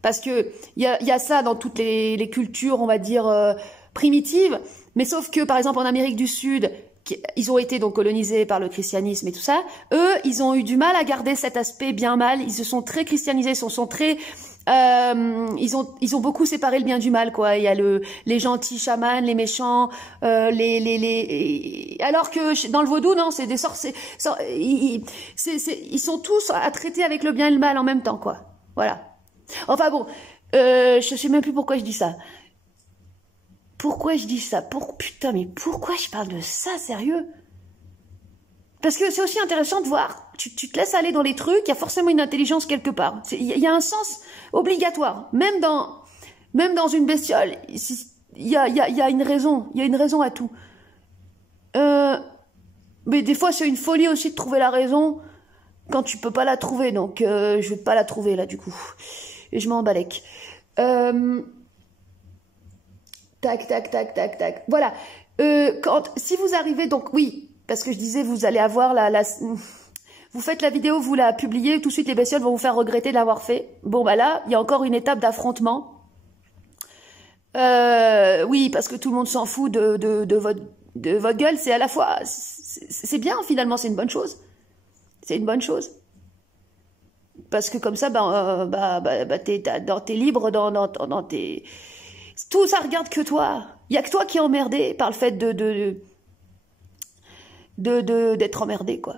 Parce que il y a ça dans toutes les cultures, on va dire, primitives, mais sauf que, par exemple, en Amérique du Sud, ils ont été donc colonisés par le christianisme et tout ça. Eux, ils ont eu du mal à garder cet aspect bien-mal. Ils se sont très christianisés, sont très... ils ont beaucoup séparé le bien du mal, quoi. Il y a les gentils chamans, les méchants, alors que dans le vaudou, non, c'est des sorciers. Ils sont tous à traiter avec le bien et le mal en même temps, quoi. Voilà. Enfin bon, je sais même plus pourquoi je dis ça. Pourquoi je dis ça? Putain, mais pourquoi je parle de ça, sérieux? Parce que c'est aussi intéressant de voir. Tu te laisses aller dans les trucs, il y a forcément une intelligence quelque part. Il y a un sens obligatoire. Même dans une bestiole, il y a une raison. Il y a une raison à tout. Mais des fois, c'est une folie aussi de trouver la raison quand tu peux pas la trouver. Donc, je vais pas la trouver, là, du coup. Et je m'en balèque. Tac, tac, tac, tac, tac. Voilà. Si vous arrivez, donc oui, parce que je disais, vous allez avoir vous faites la vidéo, vous la publiez, tout de suite les bestioles vont vous faire regretter de l'avoir fait. Bon, bah là, il y a encore une étape d'affrontement. Oui, parce que tout le monde s'en fout de votre gueule. C'est à la fois, c'est bien finalement, c'est une bonne chose. C'est une bonne chose. Parce que comme ça, t'es libre dans tes... Tout ça regarde que toi. Il y a que toi qui es emmerdé par le fait d'être emmerdé, quoi.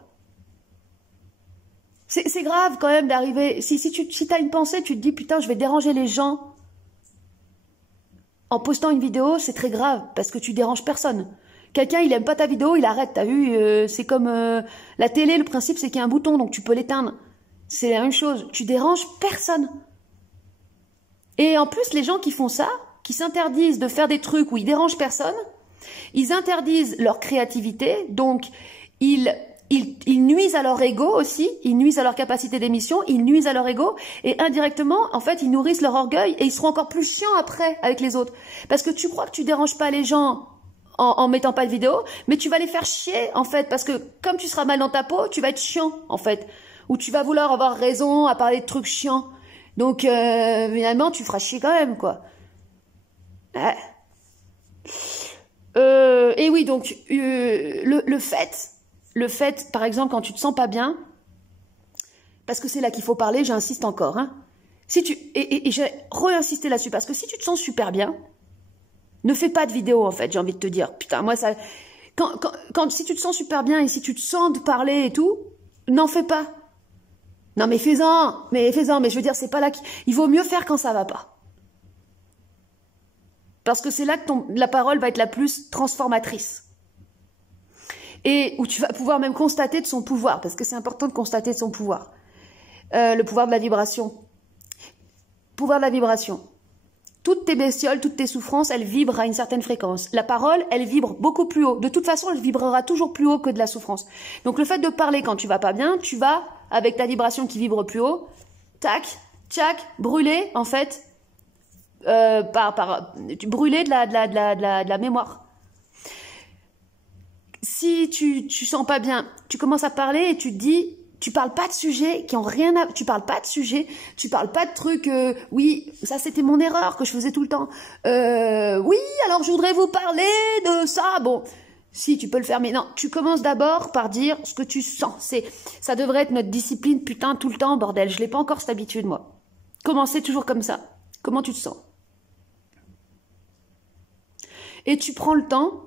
C'est grave quand même d'arriver... Si t'as une pensée, tu te dis, putain, je vais déranger les gens en postant une vidéo, c'est très grave, parce que tu déranges personne. Quelqu'un, il aime pas ta vidéo, il arrête, t'as vu, c'est comme la télé, le principe, c'est qu'il y a un bouton, donc tu peux l'éteindre. C'est la même chose, tu déranges personne. Et en plus, les gens qui font ça, qui s'interdisent de faire des trucs où ils dérangent personne, ils interdisent leur créativité, donc ils nuisent à leur ego aussi, ils nuisent à leur capacité d'émission, ils nuisent à leur ego, et indirectement, en fait, ils nourrissent leur orgueil, et ils seront encore plus chiants après avec les autres. Parce que tu crois que tu déranges pas les gens en mettant pas de vidéo, mais tu vas les faire chier, en fait, parce que comme tu seras mal dans ta peau, tu vas être chiant, en fait, ou tu vas vouloir avoir raison à parler de trucs chiants. Donc, finalement, tu feras chier quand même, quoi. Ouais. Et oui, donc, le fait, par exemple, quand tu te sens pas bien, parce que c'est là qu'il faut parler, j'insiste encore, hein. Et j'ai re-insisté là-dessus, parce que si tu te sens super bien, ne fais pas de vidéo, en fait, j'ai envie de te dire. Putain, moi, ça... si tu te sens super bien et si tu te sens de parler et tout, n'en fais pas. Non, mais fais-en, mais je veux dire, c'est pas là il vaut mieux faire quand ça va pas. Parce que c'est là que la parole va être la plus transformatrice. Et où tu vas pouvoir même constater de son pouvoir, parce que c'est important de constater de son pouvoir. Le pouvoir de la vibration. Pouvoir de la vibration. Toutes tes bestioles, toutes tes souffrances, elles vibrent à une certaine fréquence. La parole, elle vibre beaucoup plus haut. De toute façon, elle vibrera toujours plus haut que de la souffrance. Donc le fait de parler quand tu vas pas bien, tu vas, avec ta vibration qui vibre plus haut, tac, tchac, brûler, en fait, brûler de la mémoire. Si tu sens pas bien, tu commences à parler et tu te dis, tu parles pas de sujets qui ont rien à... Tu parles pas de sujets, tu parles pas de trucs... oui, ça c'était mon erreur que je faisais tout le temps. Oui, alors je voudrais vous parler de ça. Bon, si, tu peux le faire, mais non. Tu commences d'abord par dire ce que tu sens. Ça devrait être notre discipline, putain, tout le temps, bordel. Je l'ai pas encore cette habitude, moi. Commencez toujours comme ça. Comment tu te sens? Et tu prends le temps...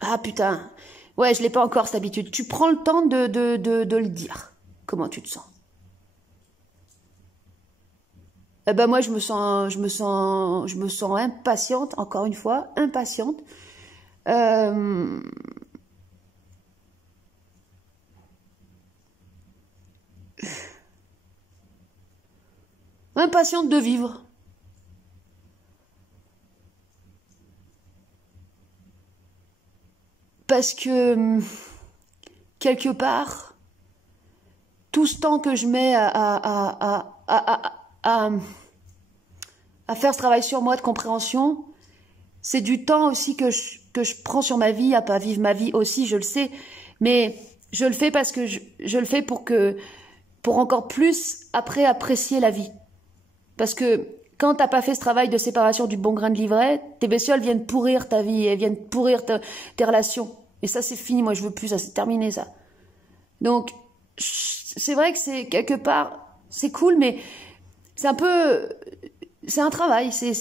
Ah, putain... Ouais, je l'ai pas encore cette habitude. Tu prends le temps de le dire. Comment tu te sens? eh ben moi, je me sens impatiente, encore une fois, impatiente. Impatiente de vivre. Parce que, quelque part, tout ce temps que je mets à faire ce travail sur moi de compréhension, c'est du temps aussi que je prends sur ma vie, à pas vivre ma vie aussi, je le sais, mais je le fais parce que je le fais pour encore plus après apprécier la vie. Parce que quand t'as pas fait ce travail de séparation du bon grain de livret, tes bestioles viennent pourrir ta vie, elles viennent pourrir tes relations. Et ça, c'est fini, moi je veux plus, ça c'est terminé ça. Donc, c'est vrai que c'est quelque part, c'est cool, mais c'est un peu, c'est un travail, je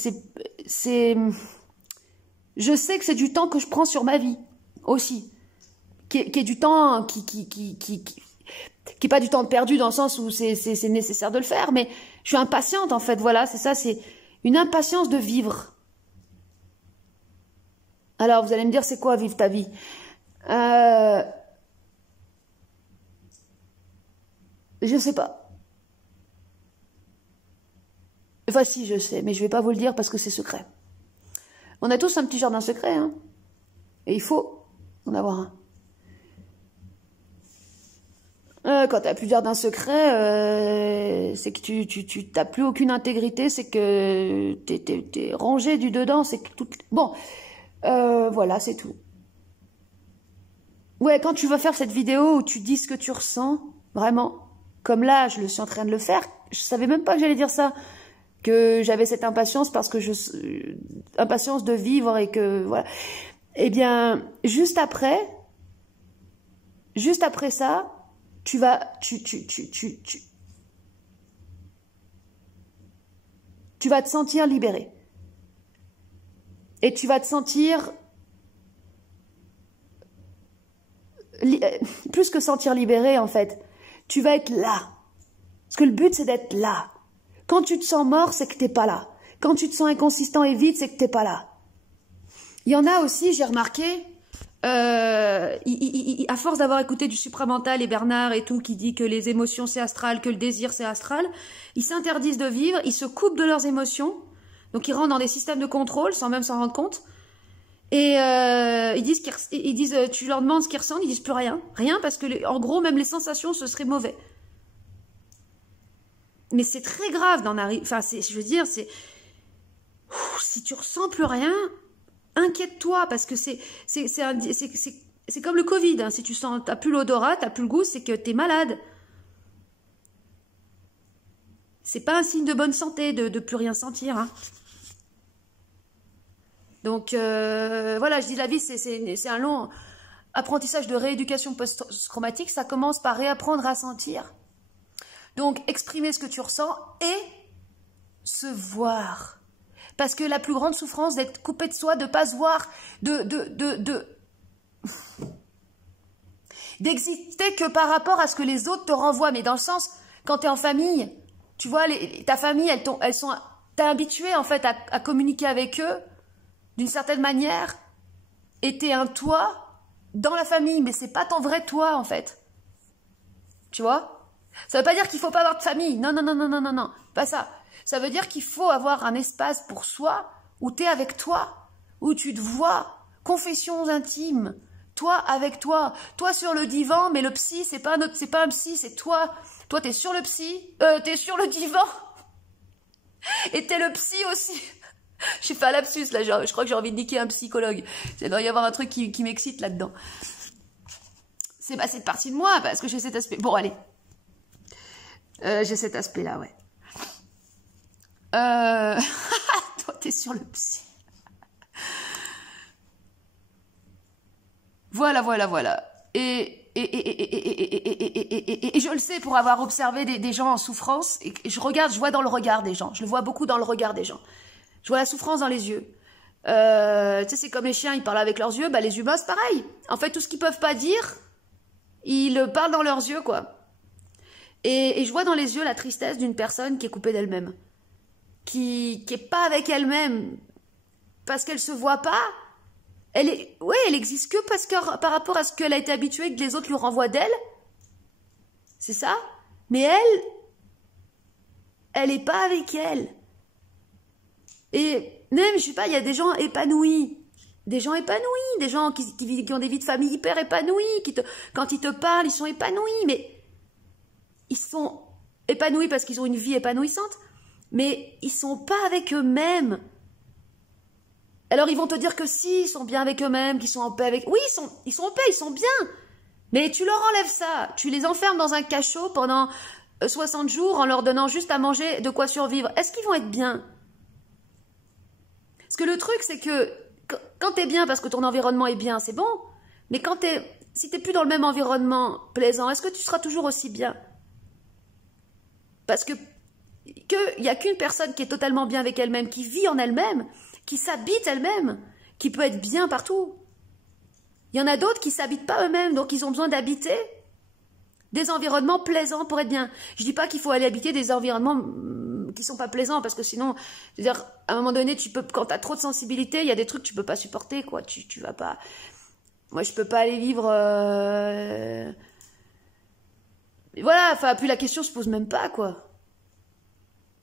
sais que c'est du temps que je prends sur ma vie, aussi. Qui est du temps qui est pas du temps perdu dans le sens où c'est nécessaire de le faire, mais je suis impatiente en fait, voilà, c'est ça, c'est une impatience de vivre. Alors, vous allez me dire, c'est quoi vivre ta vie? Je sais pas. Enfin si, je sais, mais je vais pas vous le dire parce que c'est secret. On a tous un petit jardin secret, hein. Et il faut en avoir un. Quand t'as plus de jardin secret, c'est que tu t'as plus aucune intégrité, c'est que t'es rangé du dedans, c'est que tout... Bon, voilà, c'est tout. Ouais, quand tu vas faire cette vidéo où tu dis ce que tu ressens, vraiment, comme là, je le suis en train de le faire, je savais même pas que j'allais dire ça, que j'avais cette impatience parce que impatience de vivre et que, voilà. Eh bien, juste après ça, tu vas te sentir libéré. Et tu vas te sentir, plus que sentir libéré en fait, tu vas être là. Parce que le but c'est d'être là. Quand tu te sens mort, c'est que t'es pas là. Quand tu te sens inconsistant et vide, c'est que t'es pas là. Il y en a aussi, j'ai remarqué, à force d'avoir écouté du supramental et Bernard et tout, qui dit que les émotions c'est astral, que le désir c'est astral, ils s'interdisent de vivre, ils se coupent de leurs émotions, donc ils rentrent dans des systèmes de contrôle sans même s'en rendre compte, et ils disent, tu leur demandes ce qu'ils ressentent, ils disent plus rien, parce que en gros même les sensations ce serait mauvais. Mais c'est très grave d'en arriver, enfin je veux dire, c'est, si tu ressens plus rien, inquiète-toi, parce que c'est comme le Covid, hein. Si tu sens, t'as plus l'odorat, t'as plus le goût, c'est que t'es malade. C'est pas un signe de bonne santé de plus rien sentir, hein. Donc voilà, je dis la vie, c'est un long apprentissage de rééducation post-traumatique. Ça commence par réapprendre à sentir. Donc exprimer ce que tu ressens et se voir. Parce que la plus grande souffrance d'être coupé de soi, de ne pas se voir, d'exister que par rapport à ce que les autres te renvoient. Mais dans le sens, quand tu es en famille, tu vois, ta famille, t'as habitué en fait à communiquer avec eux d'une certaine manière, et t'es un toi dans la famille, mais c'est pas ton vrai toi en fait. Tu vois? Ça veut pas dire qu'il faut pas avoir de famille. Non, non, non, non, non, non, non, pas ça. Ça veut dire qu'il faut avoir un espace pour soi, où tu es avec toi, où tu te vois, confessions intimes, toi avec toi, toi sur le divan, mais le psy, c'est pas un psy, c'est toi. Toi, t'es sur le psy, t'es sur le divan, et t'es le psy aussi. J'ai fait un lapsus, là, je crois que j'ai envie de niquer un psychologue. Il doit y avoir un truc qui m'excite là-dedans. C'est cette partie de moi, parce que j'ai cet aspect. Bon, allez. J'ai cet aspect-là, ouais. Toi, t'es sur le psy. Voilà, voilà, voilà. Et je le sais pour avoir observé des gens en souffrance. Et je vois dans le regard des gens. Je le vois beaucoup dans le regard des gens. Je vois la souffrance dans les yeux. Tu sais, c'est comme les chiens, ils parlent avec leurs yeux. Bah, les humains, c'est pareil. En fait, tout ce qu'ils peuvent pas dire, ils le parlent dans leurs yeux, quoi. Et je vois dans les yeux la tristesse d'une personne qui est coupée d'elle-même. qui est pas avec elle-même parce qu'elle se voit pas, elle existe que parce que par rapport à ce qu'elle a été habituée que les autres lui renvoient d'elle. C'est ça? Mais elle est pas avec elle. Et même, je sais pas, il y a des gens épanouis. Des gens qui ont des vies de famille hyper épanouies, quand ils te parlent, ils sont épanouis, mais ils sont épanouis parce qu'ils ont une vie épanouissante, mais ils sont pas avec eux-mêmes. Alors ils vont te dire que si, ils sont bien avec eux-mêmes, qu'ils sont en paix avec... Oui, ils sont en paix, ils sont bien. Mais tu leur enlèves ça, tu les enfermes dans un cachot pendant 60 jours en leur donnant juste à manger, de quoi survivre. Est-ce qu'ils vont être bien? Parce que le truc, c'est que quand t'es bien parce que ton environnement est bien, c'est bon. Mais si t'es plus dans le même environnement plaisant, est-ce que tu seras toujours aussi bien? Parce qu'il n'y a qu'une personne qui est totalement bien avec elle-même, qui vit en elle-même, qui s'habite elle-même, qui peut être bien partout. Il y en a d'autres qui ne s'habitent pas eux-mêmes, donc ils ont besoin d'habiter des environnements plaisants pour être bien. Je ne dis pas qu'il faut aller habiter des environnements qui ne sont pas plaisants, parce que sinon, c'est-à-dire, à un moment donné, quand tu as trop de sensibilité, il y a des trucs que tu ne peux pas supporter, quoi. Tu vas pas... Moi, je ne peux pas aller vivre... Voilà, enfin, puis la question se pose même pas, quoi.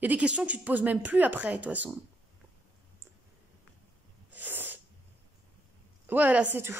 Il y a des questions que tu te poses même plus après, de toute façon. Voilà, c'est tout.